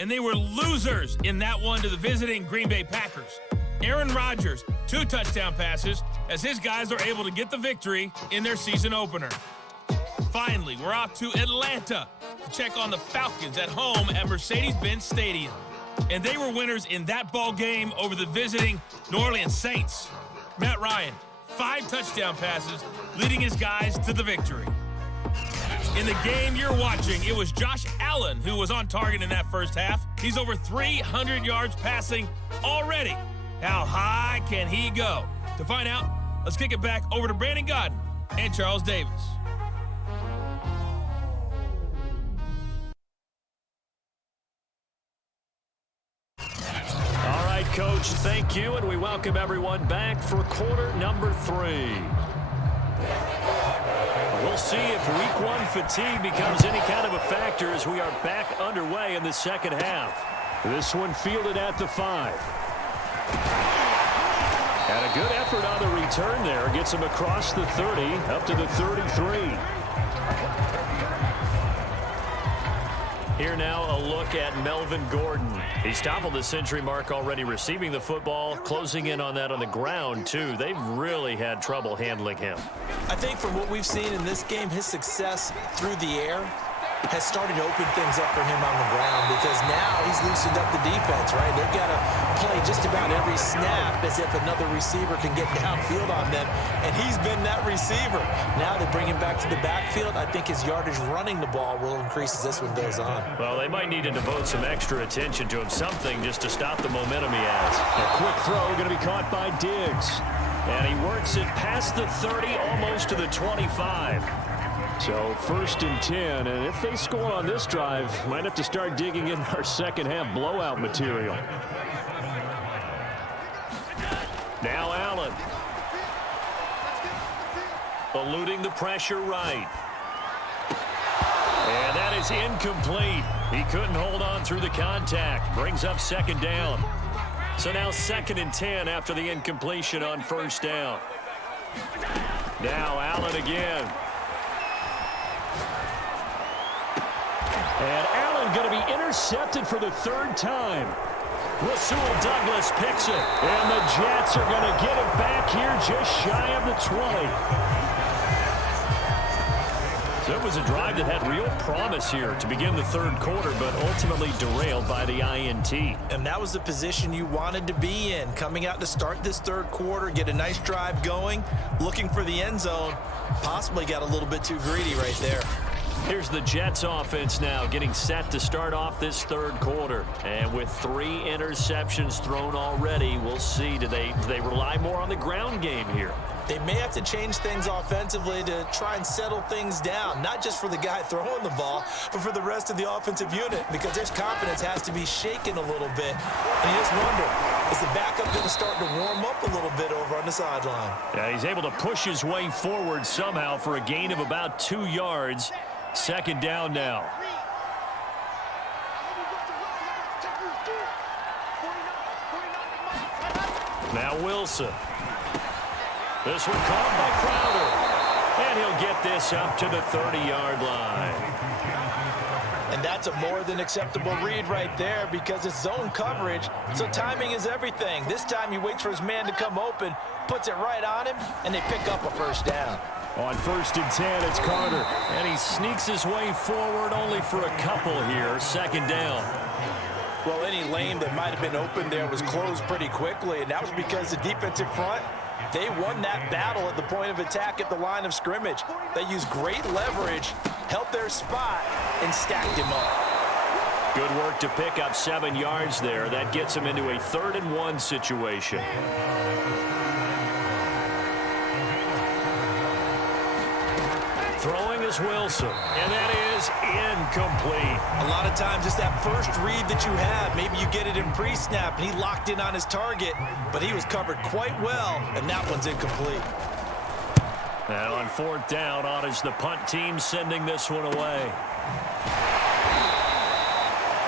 And they were losers in that one to the visiting Green Bay Packers. Aaron Rodgers, 2 touchdown passes, as his guys are able to get the victory in their season opener. Finally, we're off to Atlanta to check on the Falcons at home at Mercedes-Benz Stadium. And they were winners in that ball game over the visiting New Orleans Saints. Matt Ryan, 5 touchdown passes, leading his guys to the victory. In the game you're watching, it was Josh Allen who was on target in that first half. He's over 300 yards passing already. How high can he go? To find out, let's kick it back over to Brandon Godden and Charles Davis. Coach, thank you, and we welcome everyone back for quarter number 3. We'll see if week 1 fatigue becomes any kind of a factor as we are back underway in the second half. This one fielded at the 5. And a good effort on the return there. Gets him across the 30, up to the 33. Here now a look at Melvin Gordon. He's toppled the century mark already receiving the football, closing in on that on the ground too. They've really had trouble handling him. I think from what we've seen in this game, his success through the air has started to open things up for him on the ground because now he's loosened up the defense, right? They've got to play just about every snap as if another receiver can get downfield on them, and he's been that receiver. Now they bring him back to the backfield. I think his yardage running the ball will increase as this one goes on. Well, they might need to devote some extra attention to him, something just to stop the momentum he has. A quick throw going to be caught by Diggs. And he works it past the 30, almost to the 25. So 1st and 10, and if they score on this drive, might have to start digging in our second half blowout material. Now Allen. Eluding the pressure right. And that is incomplete. He couldn't hold on through the contact. Brings up 2nd down. So now 2nd and 10 after the incompletion on 1st down. Now Allen again. And Allen going to be intercepted for the 3rd time. Rasul Douglas picks it. And the Jets are going to get it back here just shy of the 20. So it was a drive that had real promise here to begin the 3rd quarter, but ultimately derailed by the INT. And that was the position you wanted to be in. Coming out to start this 3rd quarter, get a nice drive going, looking for the end zone. Possibly got a little bit too greedy right there. Here's the Jets offense now getting set to start off this 3rd quarter. And with 3 interceptions thrown already, we'll see. Do they rely more on the ground game here? They may have to change things offensively to try and settle things down, not just for the guy throwing the ball, but for the rest of the offensive unit, because their confidence has to be shaken a little bit. And you just wonder, is the backup going to start to warm up a little bit over on the sideline? Yeah, he's able to push his way forward somehow for a gain of about 2 yards. 2nd down now. Now Wilson. This one caught by Crowder. And he'll get this up to the 30-yard line. And that's a more than acceptable read right there because it's zone coverage, so timing is everything. This time he waits for his man to come open, puts it right on him, and they pick up a 1st down. On 1st and 10, it's Carter. And he sneaks his way forward only for a couple here. Second down. Well, any lane that might have been open there was closed pretty quickly, and that was because the defensive front, they won that battle at the point of attack at the line of scrimmage. They used great leverage, held their spot, and stacked him up. Good work to pick up 7 yards there. That gets him into a 3rd and 1 situation. Throwing is Wilson, and that is incomplete. A lot of times it's that first read that you have. Maybe you get it in pre-snap, and he locked in on his target, but he was covered quite well, and that one's incomplete. And on 4th down, on is the punt team sending this one away.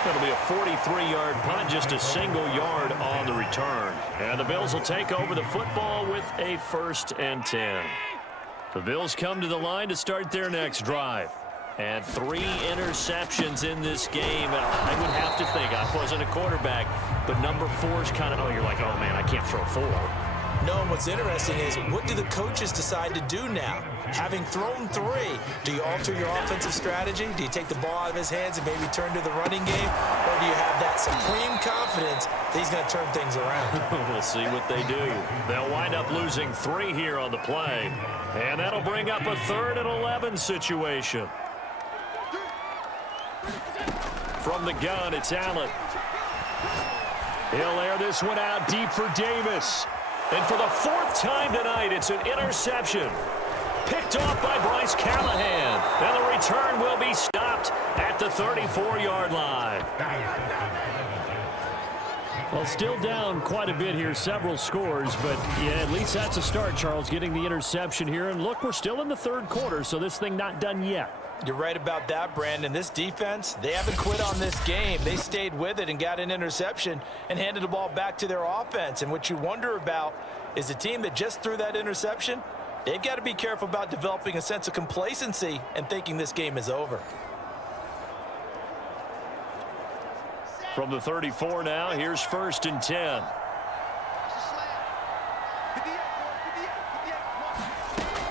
It'll be a 43-yard punt, just a single yard on the return. And the Bills will take over the football with a 1st and 10. The Bills come to the line to start their next drive. And 3 interceptions in this game. I would have to think, I wasn't a quarterback, but number 4 is kind of, you're like, oh, man, I can't throw 4. No, and what's interesting is, what do the coaches decide to do now? Having thrown 3, do you alter your offensive strategy? Do you take the ball out of his hands and maybe turn to the running game? Or do you have that supreme confidence that he's going to turn things around? We'll see what they do. They'll wind up losing 3 here on the play. And that'll bring up a 3rd and 11 situation. From the gun, it's Allen. He'll air this one out deep for Davis. And for the 4th time tonight, it's an interception. Picked off by Bryce Callahan. And the return will be stopped at the 34-yard line. Well, still down quite a bit here, several scores, but yeah, at least that's a start, Charles, getting the interception here. And look, we're still in the 3rd quarter, so this thing not done yet. You're right about that, Brandon. This defense, they haven't quit on this game. They stayed with it and got an interception and handed the ball back to their offense. And what you wonder about is the team that just threw that interception, they've got to be careful about developing a sense of complacency and thinking this game is over. From the 34 now, here's 1st and 10.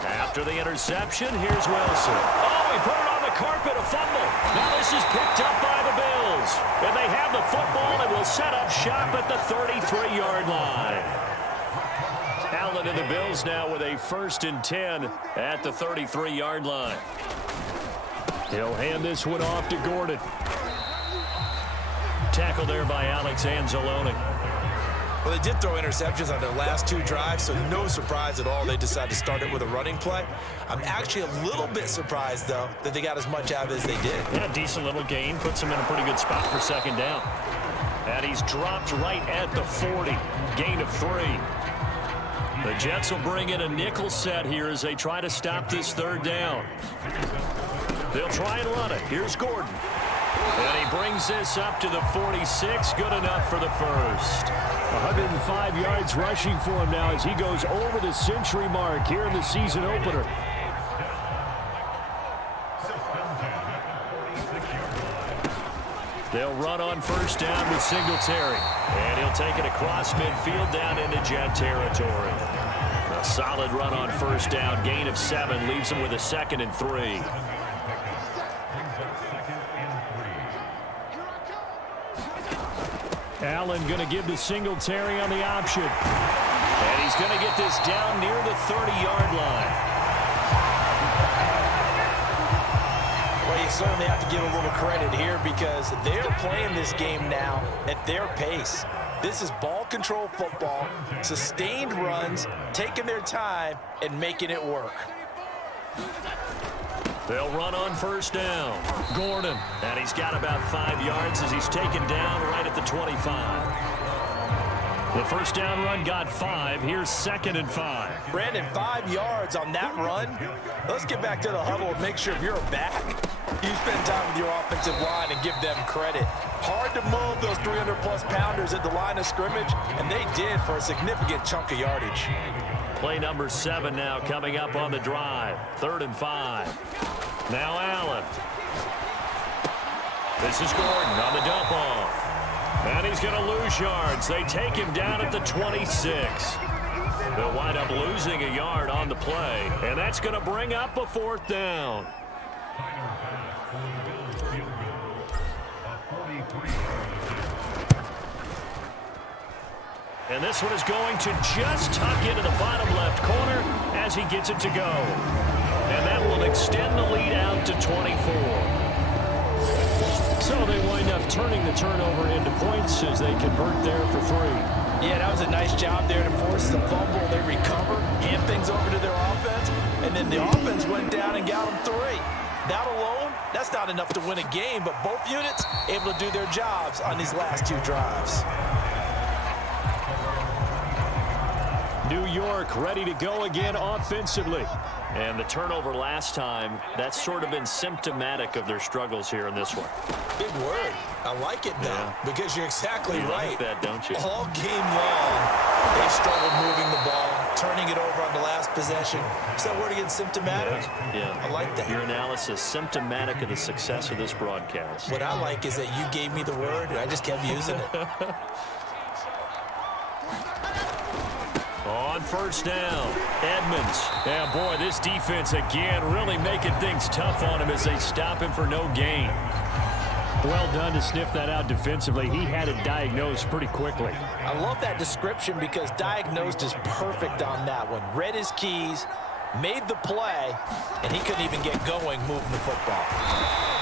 After the interception, here's Wilson. Oh, he put it on the carpet, a fumble. Now this is picked up by the Bills. And they have the football and will set up shop at the 33-yard line. Allen and the Bills now with a 1st and 10 at the 33-yard line. He'll hand this one off to Gordon. Tackle there by Alex Anzalone. Well, they did throw interceptions on their last 2 drives, so no surprise at all they decided to start it with a running play. I'm actually a little bit surprised, though, that they got as much out of it as they did. Yeah, decent little gain. Puts him in a pretty good spot for 2nd down. And he's dropped right at the 40. Gain of 3. The Jets will bring in a nickel set here as they try to stop this 3rd down. They'll try and run it. Here's Gordon. And he brings this up to the 46. Good enough for the 1st. 105 yards rushing for him now as he goes over the century mark here in the season opener. They'll run on 1st down with Singletary. And he'll take it across midfield down into Jet territory. A solid run on 1st down. Gain of 7 leaves him with a 2nd and 3. Allen going to give the Singletary on the option. And he's going to get this down near the 30-yard line. Well, you certainly have to give a little credit here because they're playing this game now at their pace. This is ball control football, sustained runs, taking their time, and making it work. They'll run on 1st down. Gordon. And he's got about 5 yards as he's taken down right at the 25. The 1st down run got 5. Here's 2nd and 5. Brandon, 5 yards on that run. Let's get back to the huddle and make sure if you're a back, you spend time with your offensive line and give them credit. Hard to move those 300-plus pounders at the line of scrimmage, and they did for a significant chunk of yardage. Play number 7 now coming up on the drive. 3rd and 5. Now Allen. This is Gordon on the dump off. And he's going to lose yards. They take him down at the 26. They'll wind up losing a yard on the play, and that's going to bring up a 4th down. And this one is going to just tuck into the bottom left corner as he gets it to go. And that will extend the lead out to 24. So they wind up turning the turnover into points as they convert there for 3. Yeah, that was a nice job there to force the fumble. They recover, hand things over to their offense, and then the offense went down and got them 3. That alone, that's not enough to win a game, but both units able to do their jobs on these last 2 drives. New York ready to go again offensively. And the turnover last time, that's sort of been symptomatic of their struggles here in this one. Big word. I like it, though, because you're exactly right. Like that, don't you? All game long, they've struggled moving the ball, turning it over on the last possession. Is that word again, symptomatic? Yeah. I like that. Your analysis, symptomatic of the success of this broadcast. What I like is that you gave me the word, and I just kept using it. On 1st down, Edmonds. Yeah, boy, this defense again really making things tough on him as they stop him for no gain. Well done to sniff that out defensively. He had it diagnosed pretty quickly. I love that description because diagnosed is perfect on that one. Read his keys, made the play, and he couldn't even get going moving the football.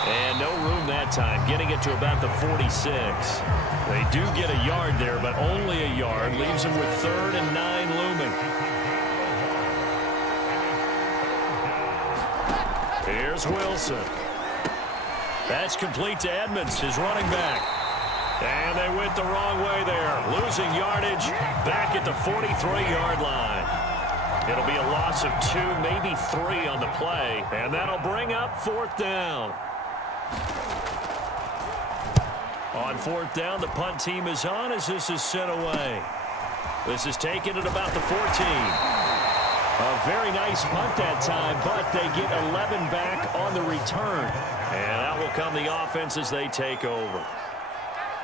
And no room that time, getting it to about the 46. They do get a yard there, but only a yard. Leaves them with 3rd and 9 looming. Here's Wilson. That's complete to Edmonds, his running back. And they went the wrong way there. Losing yardage back at the 43-yard line. It'll be a loss of 2, maybe 3 on the play. And that'll bring up 4th down. On 4th down, the punt team is on as this is sent away. This is taken at about the 14. A very nice punt that time, but they get 11 back on the return. And out will come the offense as they take over.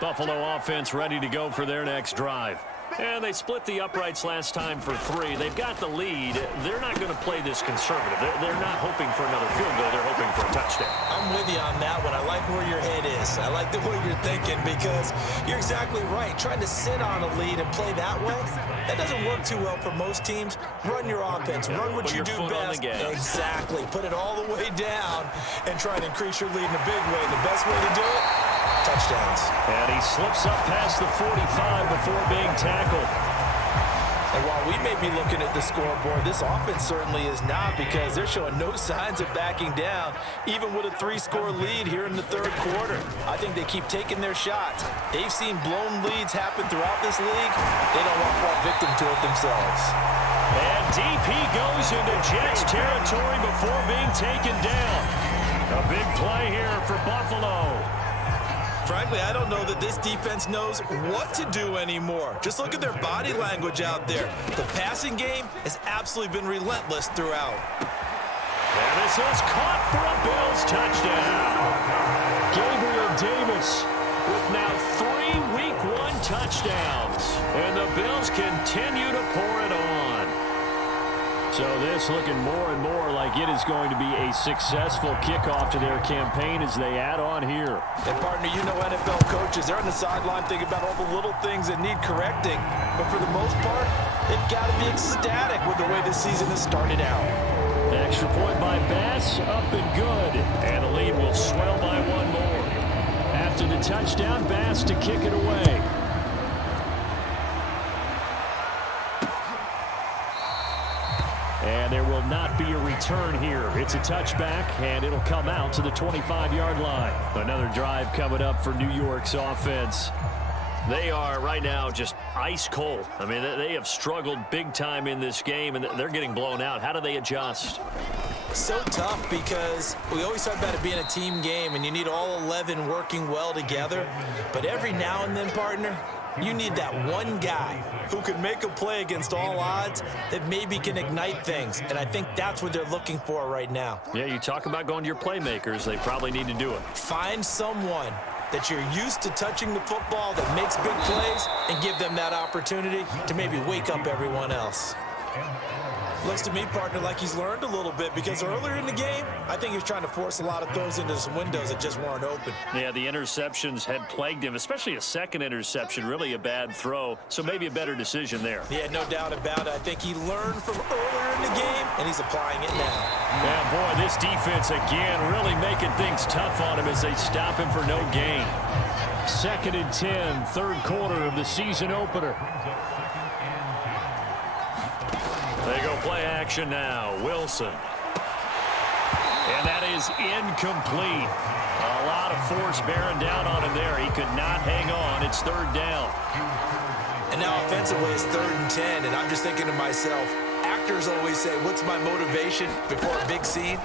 Buffalo offense ready to go for their next drive. And they split the uprights last time for 3. They've got the lead. They're not going to play this conservative. They're not hoping for another field goal. They're hoping for a touchdown. I'm with you on that one. I like where your head is. I like the way you're thinking because you're exactly right. Trying to sit on a lead and play that way, that doesn't work too well for most teams. Run your offense. Run what you do best. Exactly. Put it all the way down and try to increase your lead in a big way. The best way to do it, touchdowns. And he slips up past the 45 before being tackled. And while we may be looking at the scoreboard, this offense certainly is not because they're showing no signs of backing down, even with a 3-score lead here in the 3rd quarter. I think they keep taking their shots. They've seen blown leads happen throughout this league. They don't want to fall victim to it themselves. And DP goes into Jets territory before being taken down. A big play here for Buffalo. Frankly, I don't know that this defense knows what to do anymore. Just look at their body language out there. The passing game has absolutely been relentless throughout. And this is caught for a Bills touchdown. Gabriel Davis with now 3 Week 1 touchdowns. And the Bills continue to pour it on. So this looking more and more like it is going to be a successful kickoff to their campaign as they add on here. And partner, you know NFL coaches, they're on the sideline thinking about all the little things that need correcting. But for the most part, they've got to be ecstatic with the way this season has started out. The extra point by Bass, up and good. And the lead will swell by 1 more. After the touchdown, Bass to kick it away. And there will not be a return here. It's a touchback, and it'll come out to the 25-yard line. Another drive coming up for New York's offense. They are right now just ice cold. I mean, they have struggled big time in this game, and they're getting blown out. How do they adjust? So tough because we always talk about it being a team game, and you need all 11 working well together. But every now and then, partner, you need that one guy who can make a play against all odds that maybe can ignite things. And I think that's what they're looking for right now. Yeah, you talk about going to your playmakers. They probably need to do it. Find someone that you're used to touching the football that makes big plays and give them that opportunity to maybe wake up everyone else. Looks to me, partner, like he's learned a little bit, because earlier in the game, I think he was trying to force a lot of throws into some windows that just weren't open. Yeah, the interceptions had plagued him, especially a second interception, really a bad throw, so maybe a better decision there. Yeah, no doubt about it. I think he learned from earlier in the game, and he's applying it now. Yeah, boy, this defense again really making things tough on him as they stop him for no gain. 2nd and 10, third quarter of the season opener. They go play action now. Wilson. And that is incomplete. A lot of force bearing down on him there. He could not hang on. It's 3rd down. And now offensively it's 3rd and 10, and I'm just thinking to myself, actors always say, what's my motivation before a big scene?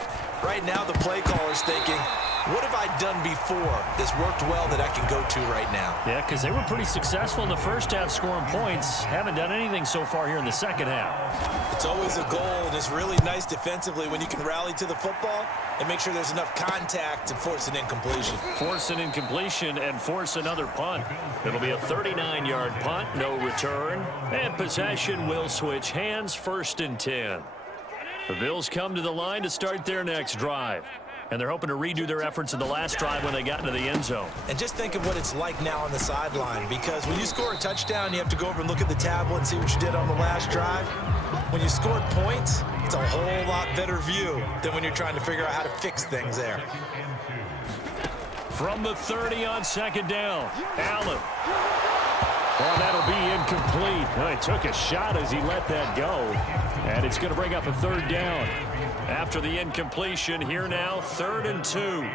Right now the play caller's thinking, what have I done before that's worked well that I can go to right now? Yeah, because they were pretty successful in the first half scoring points. Haven't done anything so far here in the second half. It's always a goal, and it's really nice defensively when you can rally to the football and make sure there's enough contact to force an incompletion. Force an incompletion and force another punt. It'll be a 39-yard punt, no return. And possession will switch hands, 1st and 10. The Bills come to the line to start their next drive. And they're hoping to redo their efforts in the last drive when they got into the end zone. And just think of what it's like now on the sideline, because when you score a touchdown, you have to go over and look at the tablet and see what you did on the last drive. When you scored points, it's a whole lot better view than when you're trying to figure out how to fix things there. From the 30 on 2nd down, Allen. Well, that'll be incomplete. Well, he took a shot as he let that go. And it's going to bring up a 3rd down. After the incompletion, here now, 3rd and 2.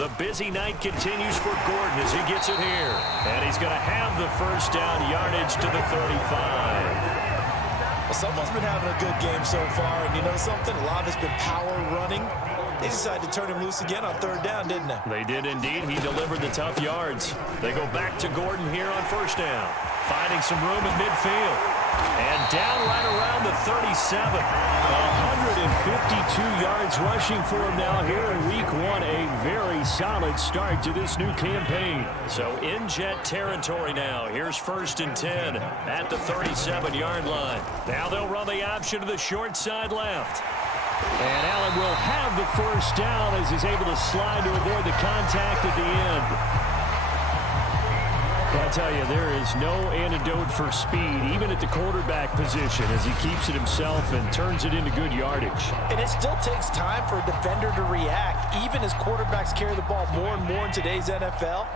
The busy night continues for Gordon as he gets it here. And he's going to have the 1st down, yardage to the 35. Well, someone's been having a good game so far, and you know something? A lot of it's been power running. They decided to turn him loose again on 3rd down, didn't they? They did indeed. He delivered the tough yards. They go back to Gordon here on 1st down. Finding some room at midfield. And down right around the 37. 152 yards rushing for him now here in week 1. A very solid start to this new campaign. So in jet territory now. Here's 1st and 10 at the 37-yard line. Now they'll run the option to the short side left. And Allen will have the 1st down as he's able to slide to avoid the contact at the end. Well, I tell you, there is no antidote for speed, even at the quarterback position, as he keeps it himself and turns it into good yardage. And it still takes time for a defender to react. Even as quarterbacks carry the ball more and more in today's NFL,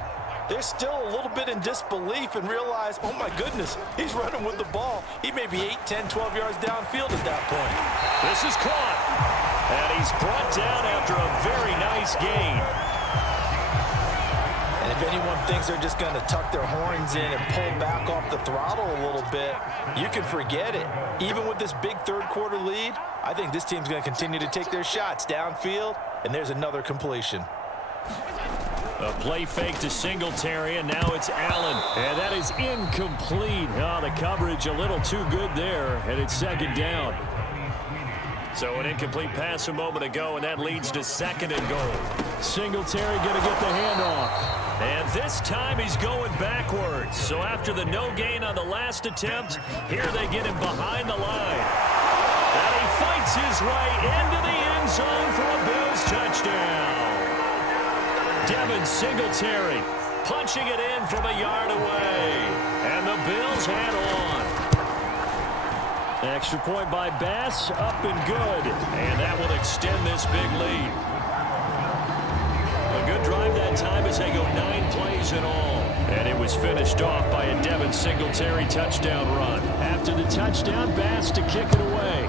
they're still a little bit in disbelief and realize, oh my goodness, he's running with the ball. He may be 8, 10, 12 yards downfield at that point. This is caught. And he's brought down after a very nice gain. And if anyone thinks they're just going to tuck their horns in and pull back off the throttle a little bit, you can forget it. Even with this big 3rd quarter lead, I think this team's going to continue to take their shots downfield, and there's another completion. A play fake to Singletary, and now it's Allen. And that is incomplete. Oh, the coverage a little too good there, and it's 2nd down. So an incomplete pass a moment ago, and that leads to 2nd and goal. Singletary going to get the handoff. And this time he's going backwards. So after the no gain on the last attempt, here they get him behind the line. And he fights his way into the end zone for a Bills touchdown. Devin Singletary punching it in from a yard away. And the Bills head on. Extra point by Bass, up and good. And that will extend this big lead. A good drive that time as they go 9 plays in all. And it was finished off by a Devin Singletary touchdown run. After the touchdown, Bass to kick it away.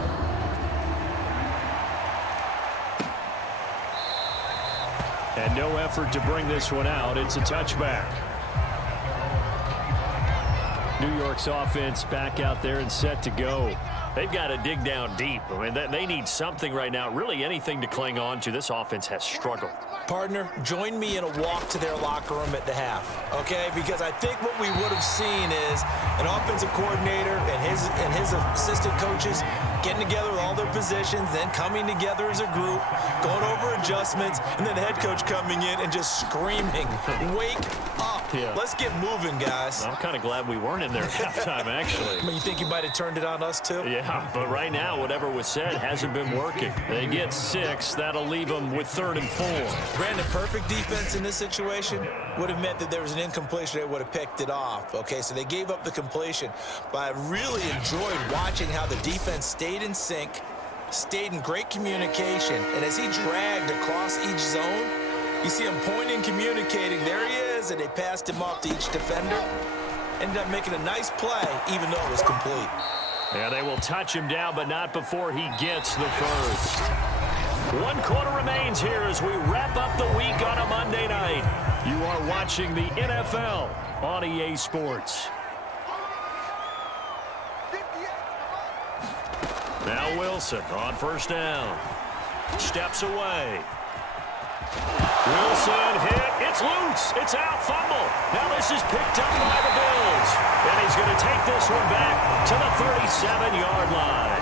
And no effort to bring this one out. It's a touchback. New York's offense back out there and set to go. They've got to dig down deep. I mean, they need something right now, really anything to cling on to. This offense has struggled. Partner, join me in a walk to their locker room at the half, okay? Because I think what we would have seen is an offensive coordinator and his assistant coaches getting together with all their positions, then coming together as a group, going over adjustments, and then the head coach coming in and just screaming, wake up. Yeah. Let's get moving, guys. I'm kind of glad we weren't in there at halftime, actually. I mean, you think you might have turned it on us, too? Yeah, but right now, whatever was said hasn't been working. They get 6. That'll leave them with 3rd and 4. Brandon, perfect defense in this situation would have meant that there was an incompletion. They would have picked it off. Okay, so they gave up the completion. But I really enjoyed watching how the defense stayed in sync, stayed in great communication, and as he dragged across each zone, you see him pointing, communicating. There he is, and they passed him off to each defender. Ended up making a nice play, even though it was complete. Yeah, they will touch him down, but not before he gets the first. 1 quarter remains here as we wrap up the week on a Monday night. You are watching the NFL on EA Sports. Now Wilson on first down. Steps away. Wilson hit. It's loose. It's out. Fumble. Now this is picked up by the Bills. And he's going to take this one back to the 37-yard line.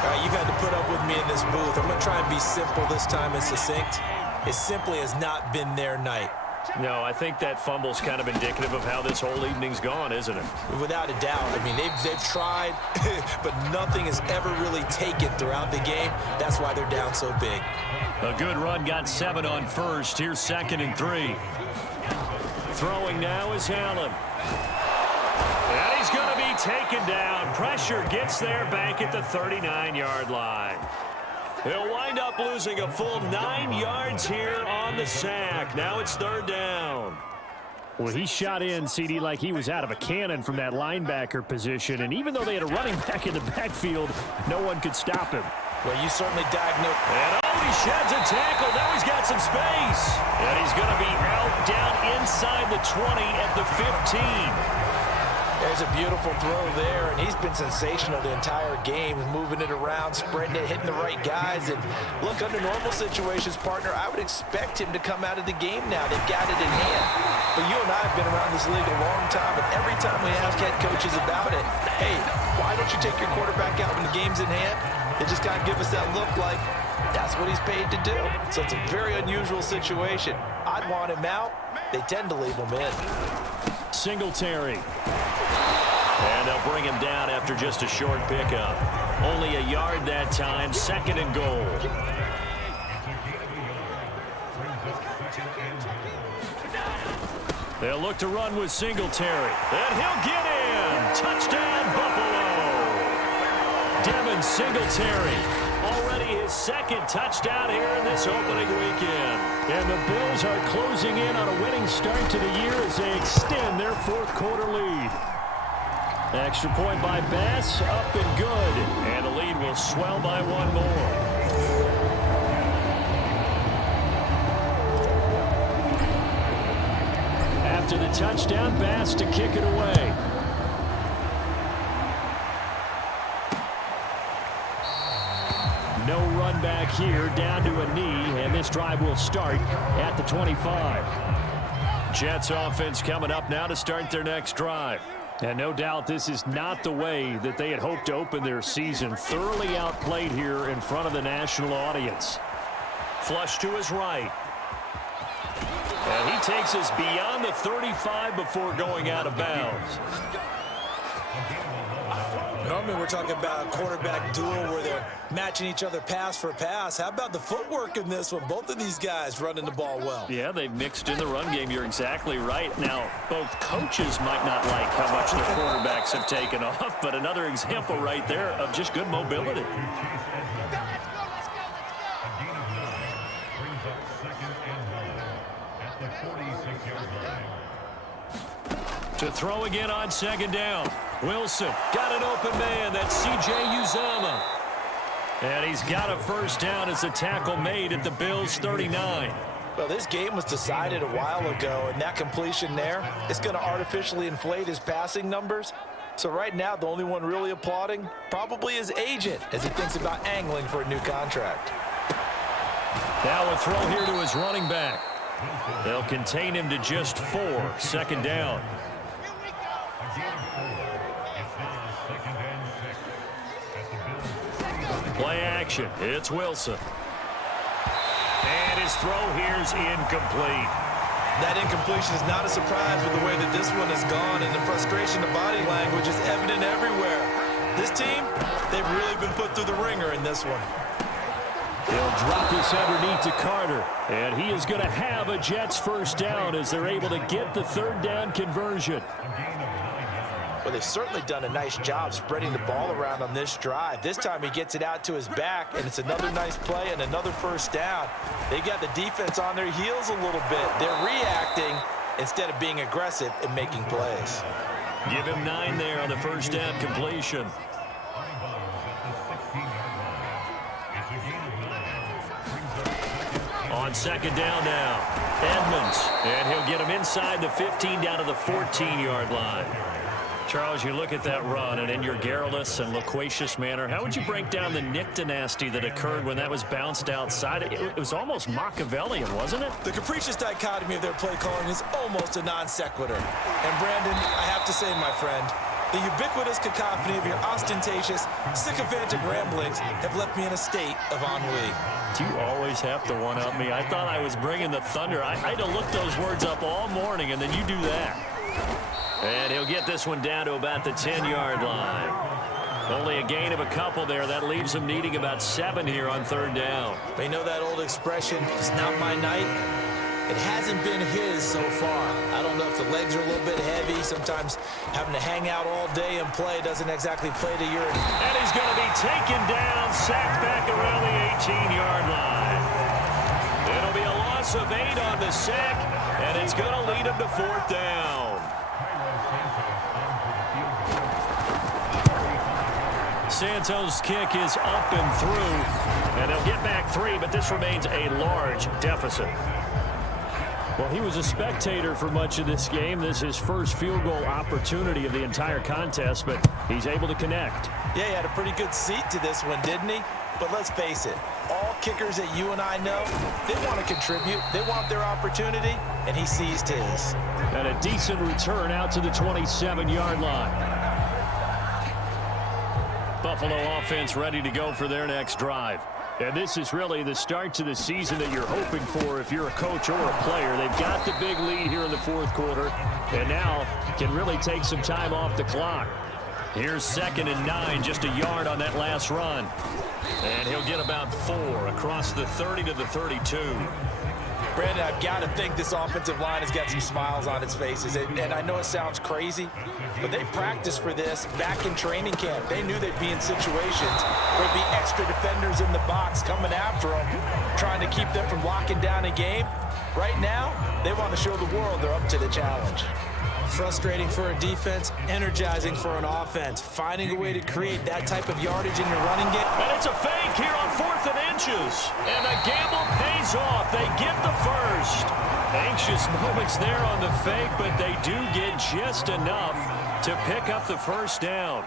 All right, you've had to put up with me in this booth. I'm going to try and be simple this time and succinct. It simply has not been their night. No, I think that fumble's kind of indicative of how this whole evening's gone, isn't it? Without a doubt. I mean, they've tried, but nothing has ever really taken throughout the game. That's why they're down so big. A good run, got 7 on first. Here's 2nd and 3. Throwing now is Allen. And he's going to be taken down. Pressure gets there back at the 39-yard line. He'll wind up losing a full 9 yards here on the sack. Now it's 3rd down. Well, he shot in, CD, like he was out of a cannon from that linebacker position. And even though they had a running back in the backfield, no one could stop him. Well, you certainly diagnosed. And he sheds a tackle. Now he's got some space. And he's going to be out down inside the 20 at the 15. There's a beautiful throw there, and he's been sensational the entire game, moving it around, spreading it, hitting the right guys. And look, under normal situations, partner, I would expect him to come out of the game now. They've got it in hand. But you and I have been around this league a long time, and every time we ask head coaches about it, hey, why don't you take your quarterback out when the game's in hand? They just kind of give us that look like that's what he's paid to do. So it's a very unusual situation. I'd want him out. They tend to leave him in. Singletary. And they'll bring him down after just a short pickup. Only a yard that time, 2nd and goal. They'll look to run with Singletary. And he'll get in. Touchdown, Buffalo. Devin Singletary. Already his 2nd touchdown here in this opening weekend. And the Bills are closing in on a winning start to the year as they extend their 4th quarter lead. Extra point by Bass, up and good. And the lead will swell by 1 more. After the touchdown, Bass to kick it away. No run back here, down to a knee, and this drive will start at the 25. Jets offense coming up now to start their next drive. And no doubt this is not the way that they had hoped to open their season. Thoroughly outplayed here in front of the national audience. Flush to his right. And he takes us beyond the 35 before going out of bounds. Normally we're talking about a quarterback duel where they're matching each other pass for pass. How about the footwork in this one? Both of these guys running the ball well. Yeah, they've mixed in the run game. You're exactly right. Now, both coaches might not like how much their quarterbacks have taken off, but another example right there of just good mobility. To throw again on 2nd down. Wilson got an open man. That's C.J. Uzomah. And he's got a first down as the tackle made at the Bills' 39. Well, this game was decided a while ago, and that completion there is going to artificially inflate his passing numbers. So right now, the only one really applauding probably his agent as he thinks about angling for a new contract. Now a throw here to his running back. They'll contain him to just 4. 2nd down. Play action. It's Wilson. And his throw here's incomplete. That incompletion is not a surprise with the way that this one has gone, and the frustration, the body language is evident everywhere. This team, they've really been put through the ringer in this one. He'll drop this underneath to Carter, and he is going to have a Jets first down as they're able to get the third down conversion. Well, they've certainly done a nice job spreading the ball around on this drive. This time he gets it out to his back, and it's another nice play and another first down. They got the defense on their heels a little bit. They're reacting instead of being aggressive and making plays. Give him 9 there on the first down completion. On second down now, Edmonds, and he'll get him inside the 15 down to the 14-yard line. Charles, you look at that run, and in your garrulous and loquacious manner, how would you break down the Nick dynasty that occurred when that was bounced outside? It was almost Machiavellian, wasn't it? The capricious dichotomy of their play calling is almost a non sequitur. And Brandon, I have to say, my friend, the ubiquitous cacophony of your ostentatious, sycophantic ramblings have left me in a state of ennui. Do you always have to one-up me? I thought I was bringing the thunder. I had to look those words up all morning, and then you do that. And he'll get this one down to about the 10-yard line. Only a gain of a couple there. That leaves him needing about 7 here on third down. They know that old expression, it's not my night. It hasn't been his so far. I don't know if the legs are a little bit heavy. Sometimes having to hang out all day and play doesn't exactly play to your... And he's going to be taken down, sacked back around the 18-yard line. It'll be a loss of 8 on the sack, and it's going to lead him to fourth down. Santos' kick is up and through, and they'll get back 3, but this remains a large deficit. Well, he was a spectator for much of this game. This is his first field goal opportunity of the entire contest, but he's able to connect. Yeah, he had a pretty good seat to this one, didn't he? But let's face it, all kickers that you and I know, they want to contribute. They want their opportunity, and he seized his. And a decent return out to the 27-yard line. Buffalo offense ready to go for their next drive. And this is really the start to the season that you're hoping for if you're a coach or a player. They've got the big lead here in the fourth quarter, and now can really take some time off the clock. Here's 2nd and 9, just a yard on that last run. And he'll get about 4 across the 30 to the 32. Brandon, I've got to think this offensive line has got some smiles on its faces. And I know it sounds crazy, but they practiced for this back in training camp. They knew they'd be in situations where there'd be extra defenders in the box coming after them, trying to keep them from locking down a game. Right now, they want to show the world they're up to the challenge. Frustrating for a defense, energizing for an offense. Finding a way to create that type of yardage in your running game. And it's a fake here on 4th and inches. And the gamble pays off. They get the first. Anxious moments there on the fake, but they do get just enough to pick up the first down.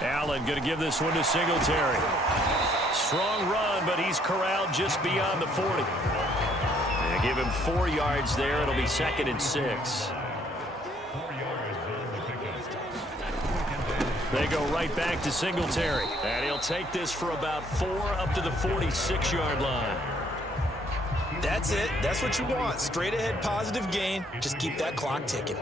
Allen going to give this one to Singletary. Strong run, but he's corralled just beyond the 40. They give him 4 yards there. It'll be 2nd and 6. They go right back to Singletary. And he'll take this for about 4 up to the 46-yard line. That's it. That's what you want. Straight ahead positive gain. Just keep that clock ticking.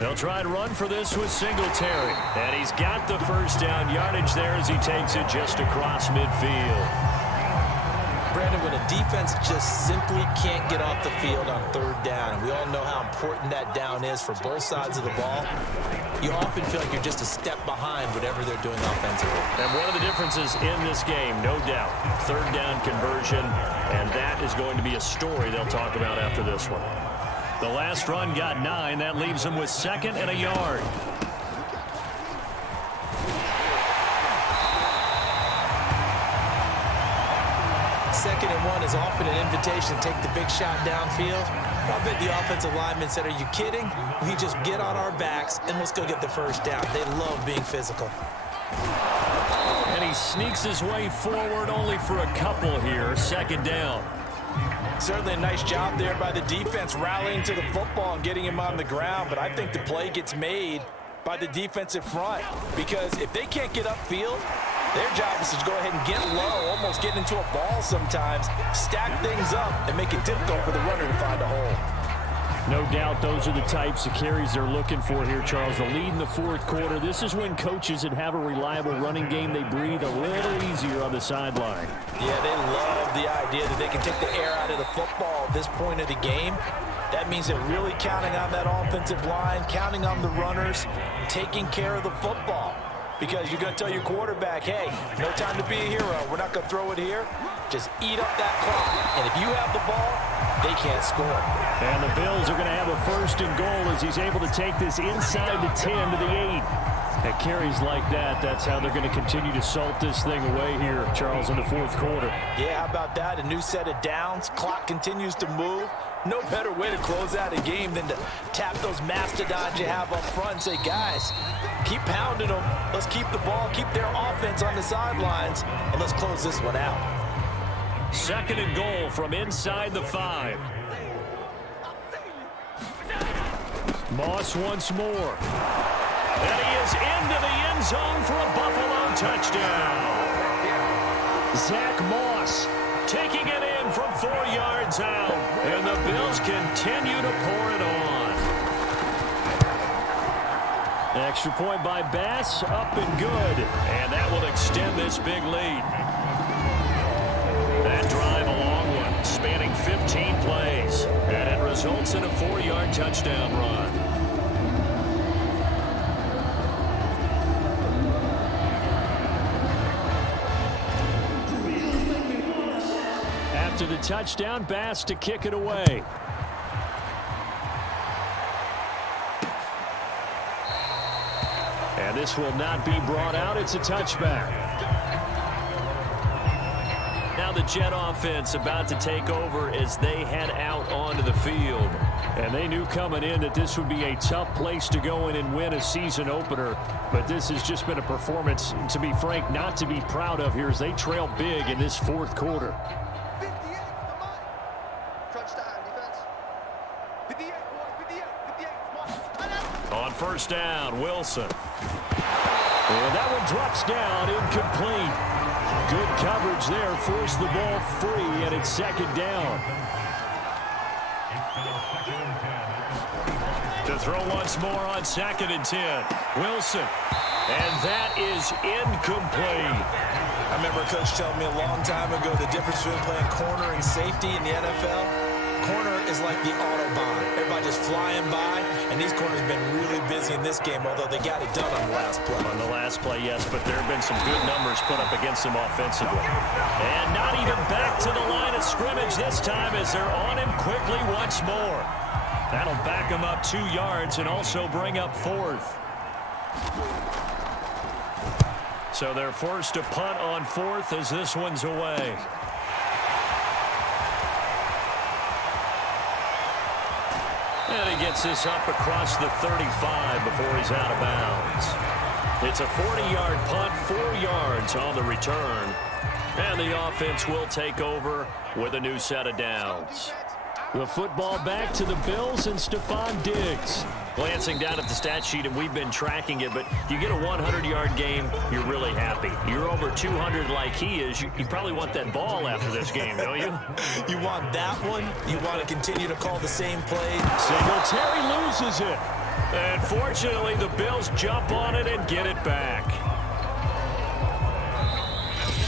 They'll try to run for this with Singletary. And he's got the first down yardage there as he takes it just across midfield. Brandon, when a defense just simply can't get off the field on 3rd down, and we all know how important that down is for both sides of the ball, you often feel like you're just a step behind whatever they're doing offensively. And one of the differences in this game, no doubt, 3rd down conversion, and that is going to be a story they'll talk about after this one. The last run got 9. That leaves them with 2nd and a yard. Second and 1 is often an invitation to take the big shot downfield. I bet the offensive lineman said, are you kidding? We just get on our backs and let's go get the first down. They love being physical. And he sneaks his way forward only for a couple here. 2nd down. Certainly a nice job there by the defense rallying to the football and getting him on the ground, but I think the play gets made by the defensive front, because if they can't get upfield, their job is to go ahead and get low, almost get into a ball sometimes, stack things up, and make it difficult for the runner to find a hole. No doubt those are the types of carries they're looking for here, Charles. The lead in the fourth quarter. This is when coaches that have a reliable running game, they breathe a little easier on the sideline. Yeah, they love the idea that they can take the air out of the football at this point of the game. That means they're really counting on that offensive line, counting on the runners, taking care of the football. Because you're going to tell your quarterback, hey, no time to be a hero. We're not going to throw it here. Just eat up that clock. And if you have the ball, they can't score. And the Bills are going to have a first and goal as he's able to take this inside the 10 to the 8. At carries like that, that's how they're going to continue to salt this thing away here, Charles, in the fourth quarter. Yeah, how about that? A new set of downs. Clock continues to move. No better way to close out a game than to tap those mastodons you have up front and say, guys, keep pounding them. Let's keep the ball, keep their offense on the sidelines, and let's close this one out. Second and goal from inside the 5. Moss once more. And he is into the end zone for a Buffalo touchdown. Zach Moss taking it in from 4 yards out. And the Bills continue to pour it on. Extra point by Bass, up and good. And that will extend this big lead. That drive, a long one, spanning 15 plays. And it results in a 4-yard touchdown run. After the touchdown, Bass to kick it away. And this will not be brought out. It's a touchback. Now the Jet offense about to take over as they head out onto the field. And they knew coming in that this would be a tough place to go in and win a season opener. But this has just been a performance, to be frank, not to be proud of here as they trail big in this fourth quarter. On first down, Wilson. And that one drops down, incomplete. Good coverage there, forced the ball free, and it's second down. To throw once more on second and 10. Wilson. And that is incomplete. I remember a coach telling me a long time ago the difference between playing corner and safety in the NFL. Corner is like the Autobahn. Everybody just flying by, and these corners have been really busy in this game, although they got it done on the last play. On the last play, yes, but there have been some good numbers put up against them offensively. And not even back to the line of scrimmage this time as they're on him quickly once more. That'll back him up 2 yards and also bring up fourth. So they're forced to punt on fourth as this one's away. And he gets this up across the 35 before he's out of bounds. It's a 40-yard punt, 4 yards on the return. And the offense will take over with a new set of downs. The football back to the Bills and Stephon Diggs. Glancing down at the stat sheet, and we've been tracking it, but you get a 100-yard game, you're really happy. You're over 200 like he is. You probably want that ball after this game, don't you? You want that one? You want to continue to call the same play? Singletary loses it. And fortunately, the Bills jump on it and get it back.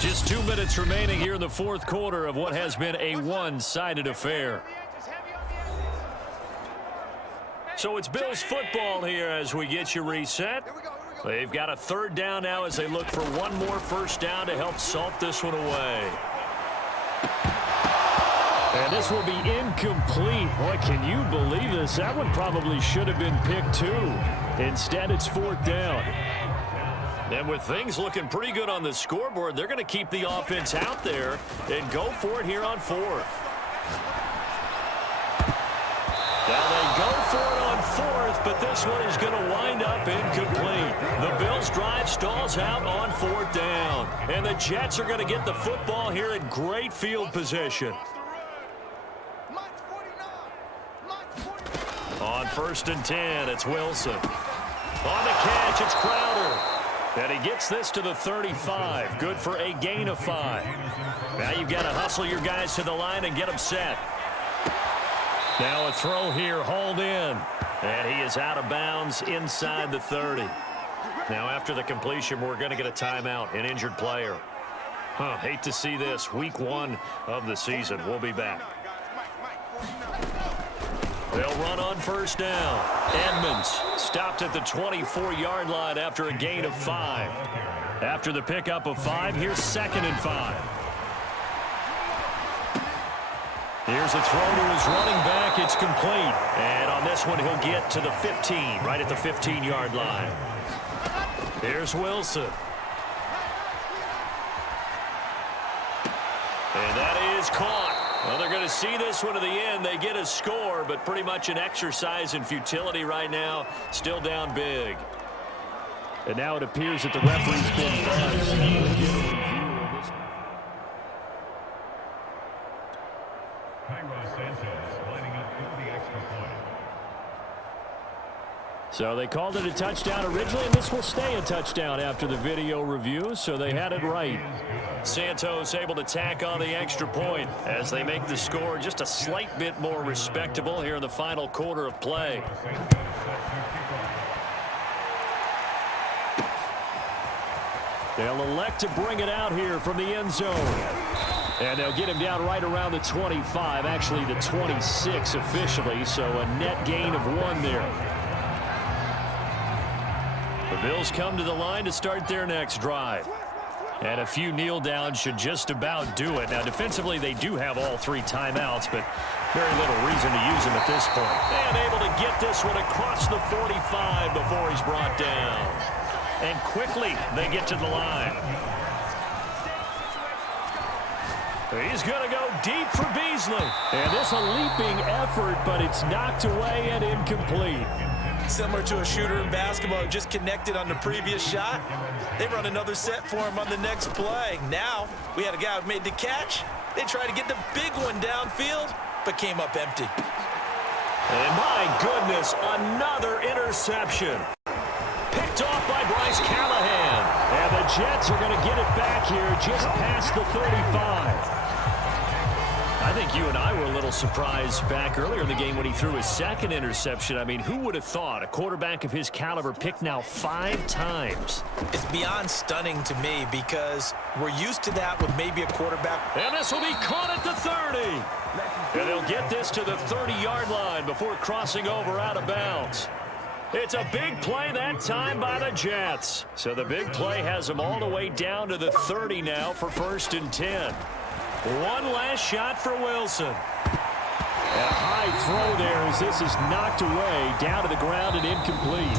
Just 2 minutes remaining here in the fourth quarter of what has been a one-sided affair. So it's Bills football here as we get you reset. They've got a third down now as they look for one more first down to help salt this one away. And this will be incomplete. Boy, can you believe this? That one probably should have been picked too. Instead, it's fourth down. And with things looking pretty good on the scoreboard, they're going to keep the offense out there and go for it here on fourth. Now they go for it on fourth, but this one is going to wind up incomplete. The Bills drive stalls out on fourth down. And the Jets are going to get the football here in great field position. On first and 10, it's Wilson. On the catch, it's Crowder. And he gets this to the 35. Good for a gain of 5. Now you've got to hustle your guys to the line and get them set. Now a throw here, hauled in. And he is out of bounds inside the 30. Now after the completion, we're going to get a timeout, an injured player. Hate to see this. Week 1 of the season. We'll be back. They'll run on first down. Edmonds stopped at the 24-yard line after a gain of 5. After the pickup of 5, here's 2nd and 5. Here's a throw to his running back. It's complete. And on this one, he'll get to the 15, right at the 15-yard line. Here's Wilson. And that is caught. Well, they're going to see this one to the end. They get a score, but pretty much an exercise in futility right now. Still down big. And now it appears that the referee's been buzzed. So they called it a touchdown originally, and this will stay a touchdown after the video review, so they had it right. Santos able to tack on the extra point as they make the score just a slight bit more respectable here in the final quarter of play. They'll elect to bring it out here from the end zone. And they'll get him down right around the 25, actually the 26 officially, so a net gain of 1 there. The Bills come to the line to start their next drive. And a few kneel downs should just about do it. Now, defensively, they do have all 3 timeouts, but very little reason to use them at this point. And able to get this one across the 45 before he's brought down. And quickly, they get to the line. He's going to go deep for Beasley. And this a leaping effort, but it's knocked away and incomplete. Similar to a shooter in basketball who just connected on the previous shot. They run another set for him on the next play. Now, we had a guy who made the catch. They tried to get the big one downfield, but came up empty. And my goodness, another interception. Picked off by Bryce Callahan. And the Jets are going to get it back here just past the 35. I think you and I were a little surprised back earlier in the game when he threw his 2nd interception. I mean, who would have thought a quarterback of his caliber picked now 5 times? It's beyond stunning to me because we're used to that with maybe a quarterback. And this will be caught at the 30. And they'll get this to the 30-yard line before crossing over out of bounds. It's a big play that time by the Jets. So the big play has them all the way down to the 30 now for 1st and 10. One last shot for Wilson. And a high throw there as this is knocked away down to the ground and incomplete.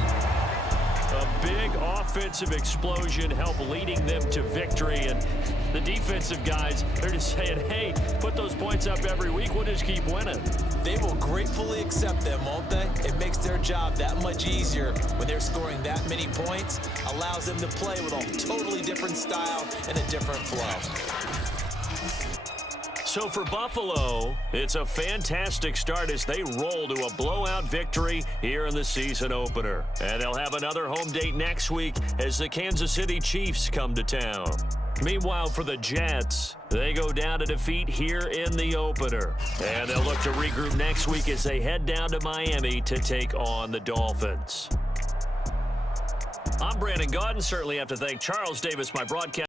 A big offensive explosion helped leading them to victory. And the defensive guys, they're just saying, hey, put those points up every week. We'll just keep winning. They will gratefully accept them, won't they? It makes their job that much easier when they're scoring that many points. Allows them to play with a totally different style and a different flow. So for Buffalo, it's a fantastic start as they roll to a blowout victory here in the season opener. And they'll have another home date next week as the Kansas City Chiefs come to town. Meanwhile, for the Jets, they go down to defeat here in the opener. And they'll look to regroup next week as they head down to Miami to take on the Dolphins. I'm Brandon Gaudin. Certainly have to thank Charles Davis, my broadcast